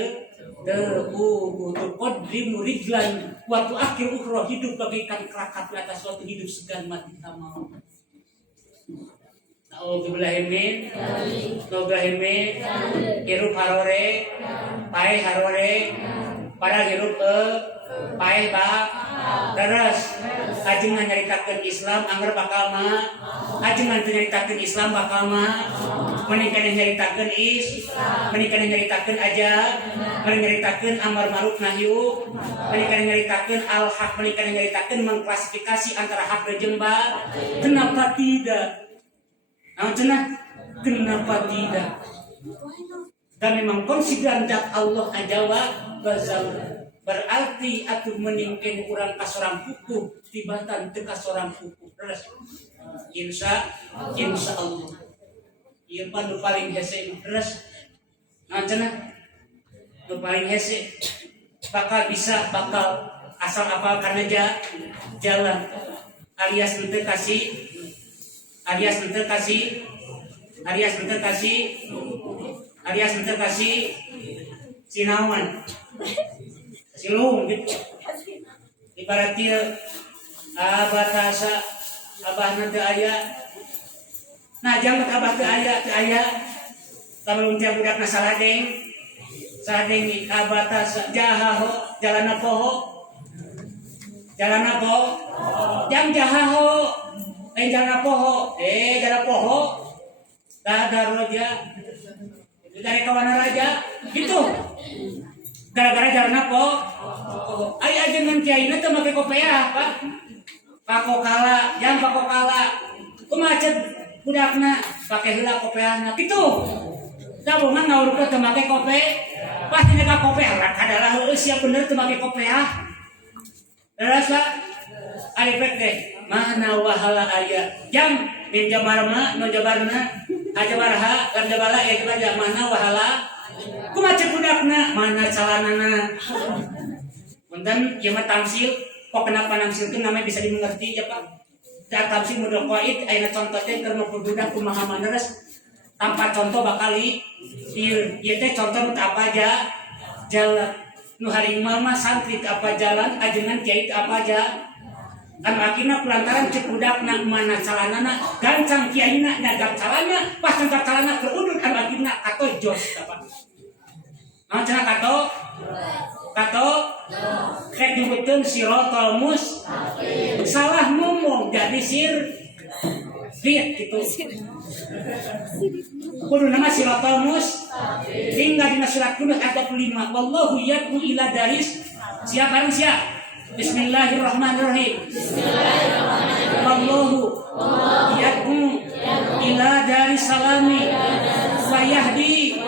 buku tukod rimuriglan waktu akhir ukroh hidup bagaikan kerakat di atas suatu hidup segan mati tamau. Nauzubillahimin, nogahimin, hirup harore, pae harore, para hirup pae bak, terus ajengan nyaritakeun Islam anggar bakal mah, ajengan teu nyaritakeun Islam bakal mah, menikah nyaritakeun menikah nyaritakeun aja, menikah nyaritakeun amar ma'ruf nahyu, menikah nyaritakeun al-haq, menikah nyaritakeun mengklasifikasi antara hak jeung batil. Kenapa tidak? Kenapa tidak? Dan memang konsideran dat Allah ajawa bazal berarti atuh meningkeun urang ka sorang kuku tibatan teu ka sorang kuku. Terus insya Allah. Ieu nu paling hese terus nu paling hese bakal asal apal kana jalan alias teu kasih sinawan silung gitu ibarat dia batasa abahna teu aya nah jangan abah teu aya kalau untia budakna saladeng di batasa jahaho jalanna poho jang jahaho jalan poho dadar raja dari kawan raja gitu gara-gara jalan poho ay ajengan kiaina teu make kopiah pakokala kumacet budakna pake heula kopiahna gitu tabungan ngaurkeun teu make kope pasti neka kopiah adalah siap bener teu make kopiah rasa arifet deh mana wahala aya jam min jabarna no jabarna ajabarha kan jabala ya kita mana wahala kumaha budakna mana calanana punten ieu mah tamsil kok kenapa namsilkeun namanya bisa dimengerti ya Pak da tamsil mudul qaid ayeuna contoh teh keur budak kumaha maneres tanpa contoh bakal ieu teh contoh teh apa aja jalan nu harimah mah santri apa jalan ajengan kiai apa aja kan akhirnya pelantaran cek budakna mana calanana gancang kiaina dagang calana pas dagang calana keudun kan akhirnya kato jos apa cenah kato krek nyebutkeun sirotol mus salah ngomong jadi gitu kudu nama sirotol mus tinggal dina surat Yunus ayat 5 wallahu yad'u ila daris siapa Bismillahirrahmanirrahim. Wallahu yad'u ila daris salami wa yahdi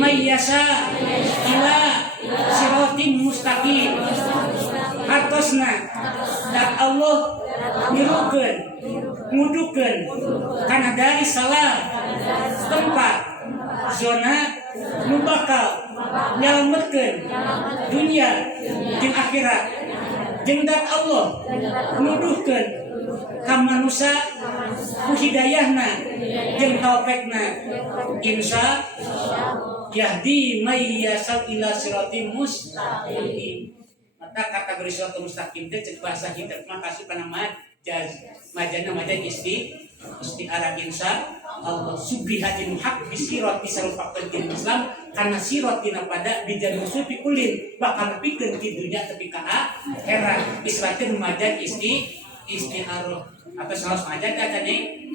may yasha ila siratim mustaqim. Hartosna dan Allah nirukeun ngudukeun kana daris salam tempat zona nu bakal nyalametkeun dunia jeung akhirat. Jeung dat Allah nuduhkeun ka manusia ku hidayahna jeung taufikna insya yahdi may yasha ila siratim mustaqim. Maka kategori siratal mustaqim teh cek bahasa kita mah kasih kana majaz majana isti'arah insya Allah subihatin hak bisirot disangka penting Islam karena sirot dina pada bijan musufi ulin bakal pikeun di dunia tapi ka akhirat isbatin majad istiharoh apa salah majad tadi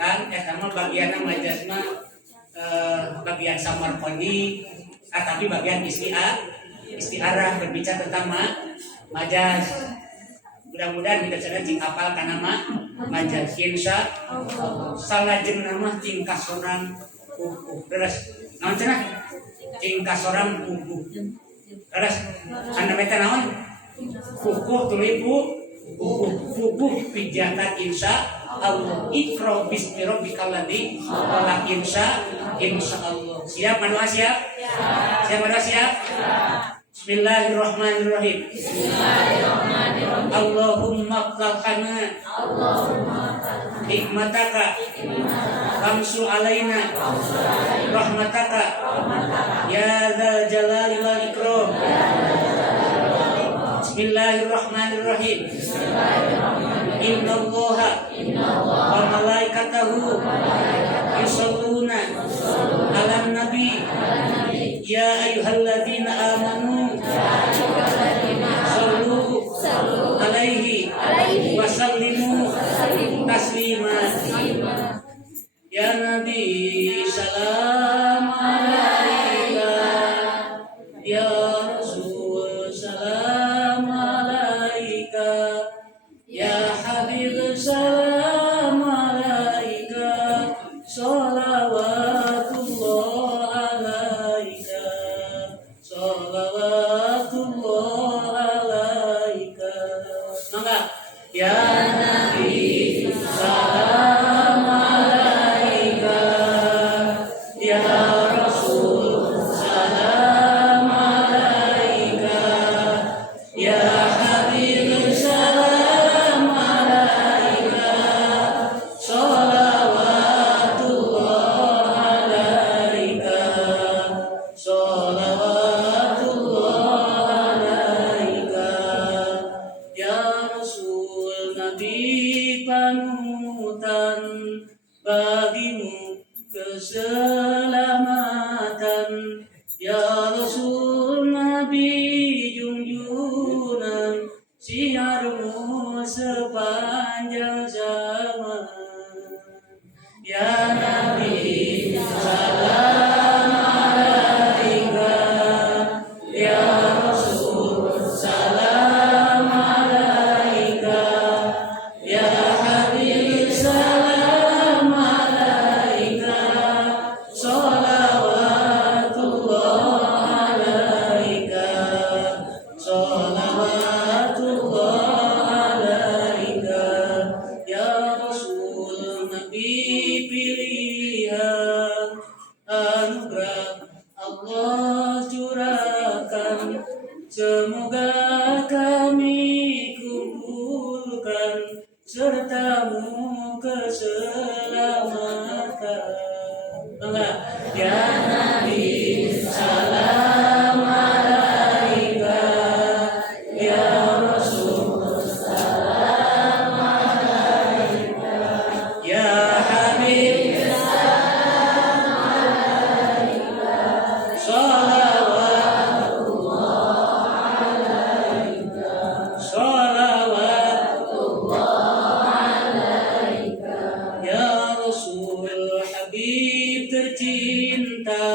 dan sama bagian majaz mah bagian samar koni tapi bagian istiarah berbicara tentang majaz. Mudah-mudahan kita sadar cing apal kana majaz insya salajeng nama tingkah sorang terus naon cenah tingkah sorang terus anda meta naon kukuh tulipu kukuh pijatan insya Allah ikra bismi rabbikal ladzi khalaq insya Allah siap manua siap Bismillahirrahmanirrahim. Allahumma qulqana hikmataka kamsu alaina rahmataka ya dzal jalali wal ikram. Bismillahirrahmanirrahim. Innallaha wa malaikatahu yusholluna 'alan nabi ya ayyuhalladzina amanu sallu alaihi wa sallimu taslima. Ya Nabi salam alaika, ya Rasul salam alaika, ya Habib salam alaika, salawatullah alaika, salawatullah alaika. Maka ya Nabi salam alaika, ya Rasul salam alaika, ya Habib salam alaika, salawatullah alaika, salawatullah alaika. Ya Rasul Nabi panutan bagimu keselamatan, ya Rasul Nabi junjungan siarmu sepanjang zaman. Ya Nabi salam alaika, ya Rasul salam alaika, ya Habib salam alaika, salawatullah alaika, salawatullah alaika. Ya Rasul Nabi pilihan anugerah Allah curahkan, semoga kami kumpulkan sertamu keselamatan. Enggak? Ya Nabi salam alaika, ya Rasul salam alaika, ya Habib salam alaika, salawatullah alaika, salawatullah alaika. Ya Rasul Habib tercinta,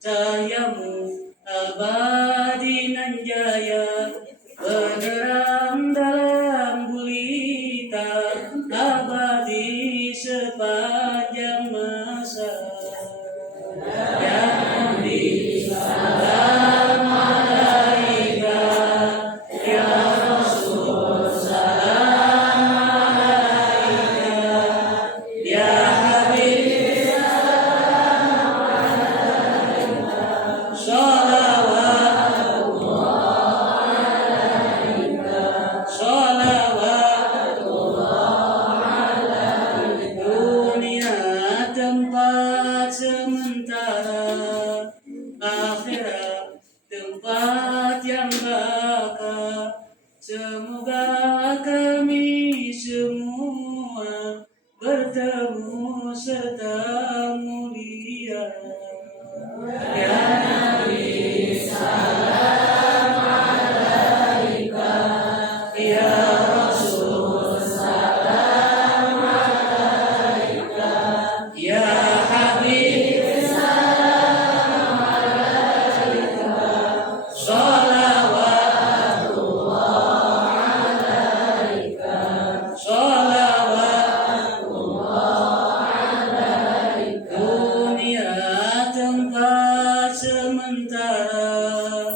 cahayamu abadi nan jaya, penerang dalam gulita, abadi sepanjang masa. Ya Nabi salam alaika, ya Rasul salam alaika, ya Habib salam alaika, salawatullah alaika, salawatullah alaika. Dunia serta mulia. Ya Nabi salam alaika, ya Rasul salam alaika, ya Habib salam alaika, salawatullah alaika, salawatullah alaika. Dunia tempat sementara,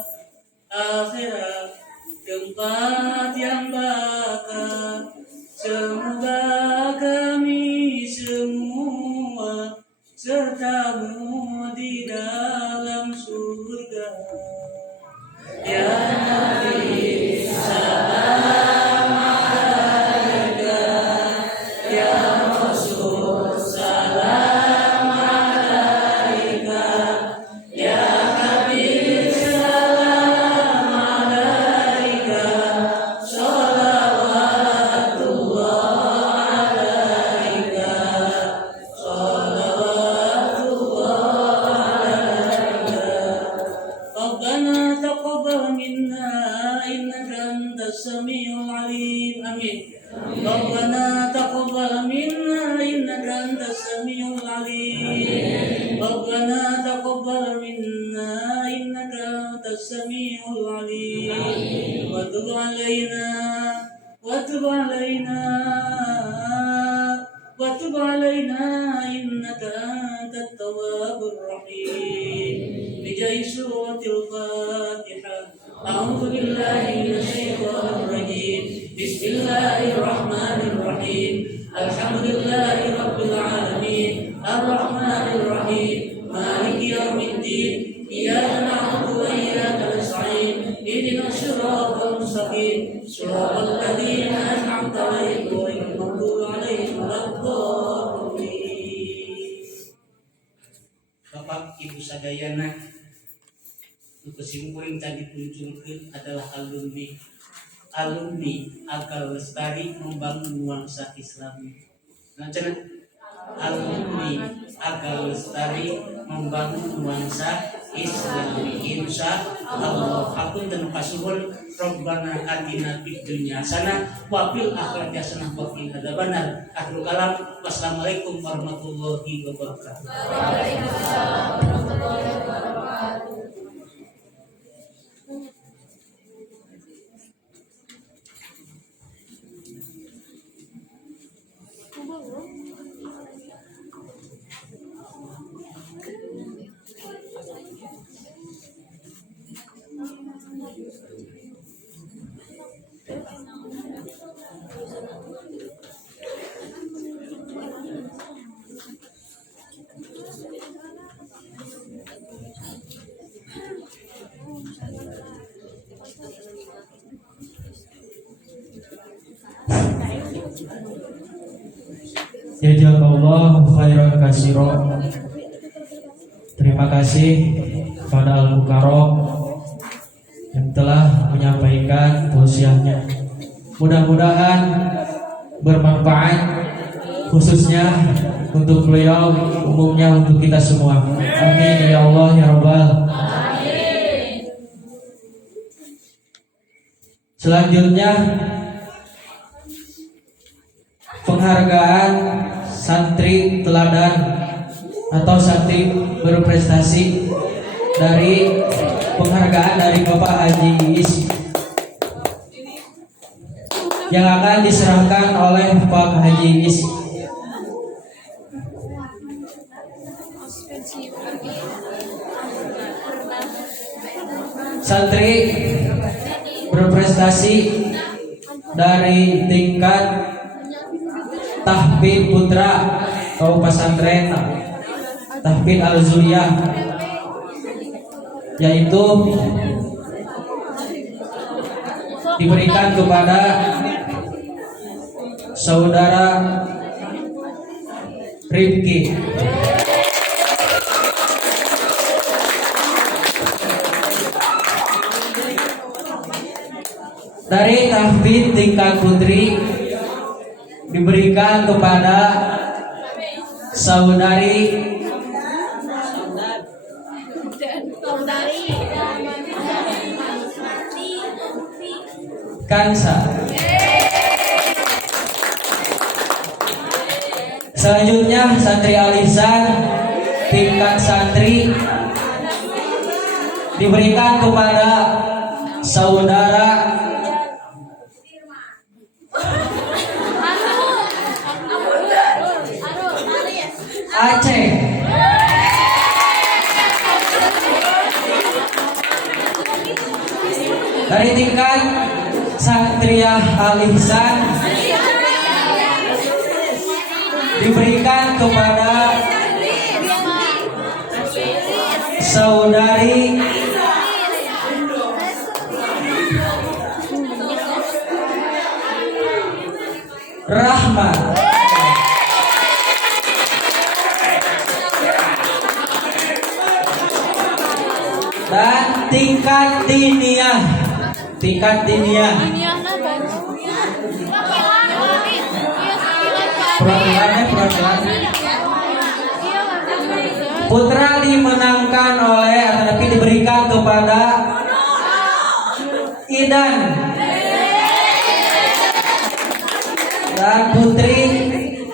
akhirat tempat yang bakal. Semoga kami semua sertamu di dalam surga. Ya Nabi salam alaika, ya Rasul salam alaika, ya Habib salam alaika, salawatullah alaika, salawatullah alaika. Rabbana taqabbal minna innaka antas samiul alim. Amin. Rabbana taqabbal minna innaka antas samiul alim. Rabbana taqabbal minna innaka antas samiul alim. Wa tub alaina, wa tub alaina, wa tub alaina innaka antat tawwabur rahim. بجاي سورة الفاتحة. أعوذ بالله من الشيطان الرجيم. بسم الله الرحمن الرحيم. الحمد لله رب العالمين الرحمن الرحيم مالك يوم الدين. إياك نعبد وإياك نستعين. اهدنا الصراط المستقيم صراط الذين أنعمت عليهم غير المغضوب عليهم ولا الضالين. Bapak Ibu sadayana, kesimpulan yang tadi ditunjukkan adalah alumni Akal Lestari membangun nuansa Islami. Nah, alumni Akal Lestari membangun nuansa Islami. Insya Allah aku dan pasuhun Rabbana atina fid dunya hasanah wa fil akhirati hasanah wa qina adzabannar. Akhirul kalam. Wassalamualaikum warahmatullahi wabarakatuh. Waalaikumsalam warahmatullahi wabarakatuh. Jazakallahu khairan katsira. Terima kasih kepada Al-Mukarram yang telah menyampaikan tausiahnya. Mudah-mudahan bermanfaat, khususnya untuk beliau, umumnya untuk kita semua. Amin ya Allah ya Rabbal. Selanjutnya penghargaan santri teladan atau santri berprestasi dari penghargaan dari Bapak Haji Is yang akan diserahkan oleh Pak Haji Is. Santri berprestasi dari tingkat Tahfidz Putra atau pesantren Tahfidz Al-Zuliyah, yaitu diberikan kepada saudara Rifki. Dari Tahfidz tingkat putri diberikan kepada saudari Kansa. Selanjutnya santri Alisan tingkat santri diberikan kepada saudara Aceh. Dari tingkat Santriah Al-Ihsan diberikan kepada saudari Rahma. Dan tingkat diniyah perwakilan putra dimenangkan oleh tapi diberikan kepada Idan, dan putri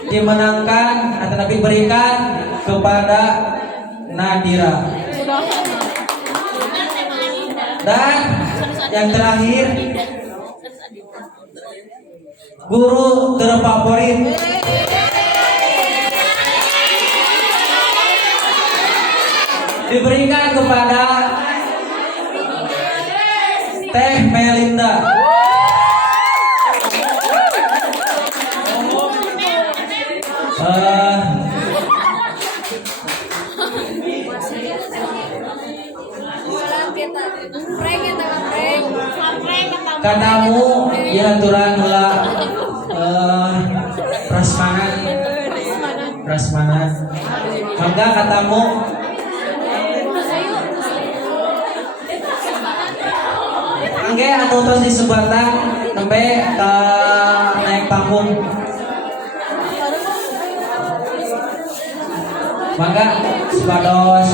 dimenangkan tetapi diberikan kepada Nadira. Dan yang terakhir, guru terfavorit diberikan kepada Teh Melinda. Katamu ya aturan heula prasmanan mangga katamu angge anu tos disebatan nembe ka naik panggung mangga supados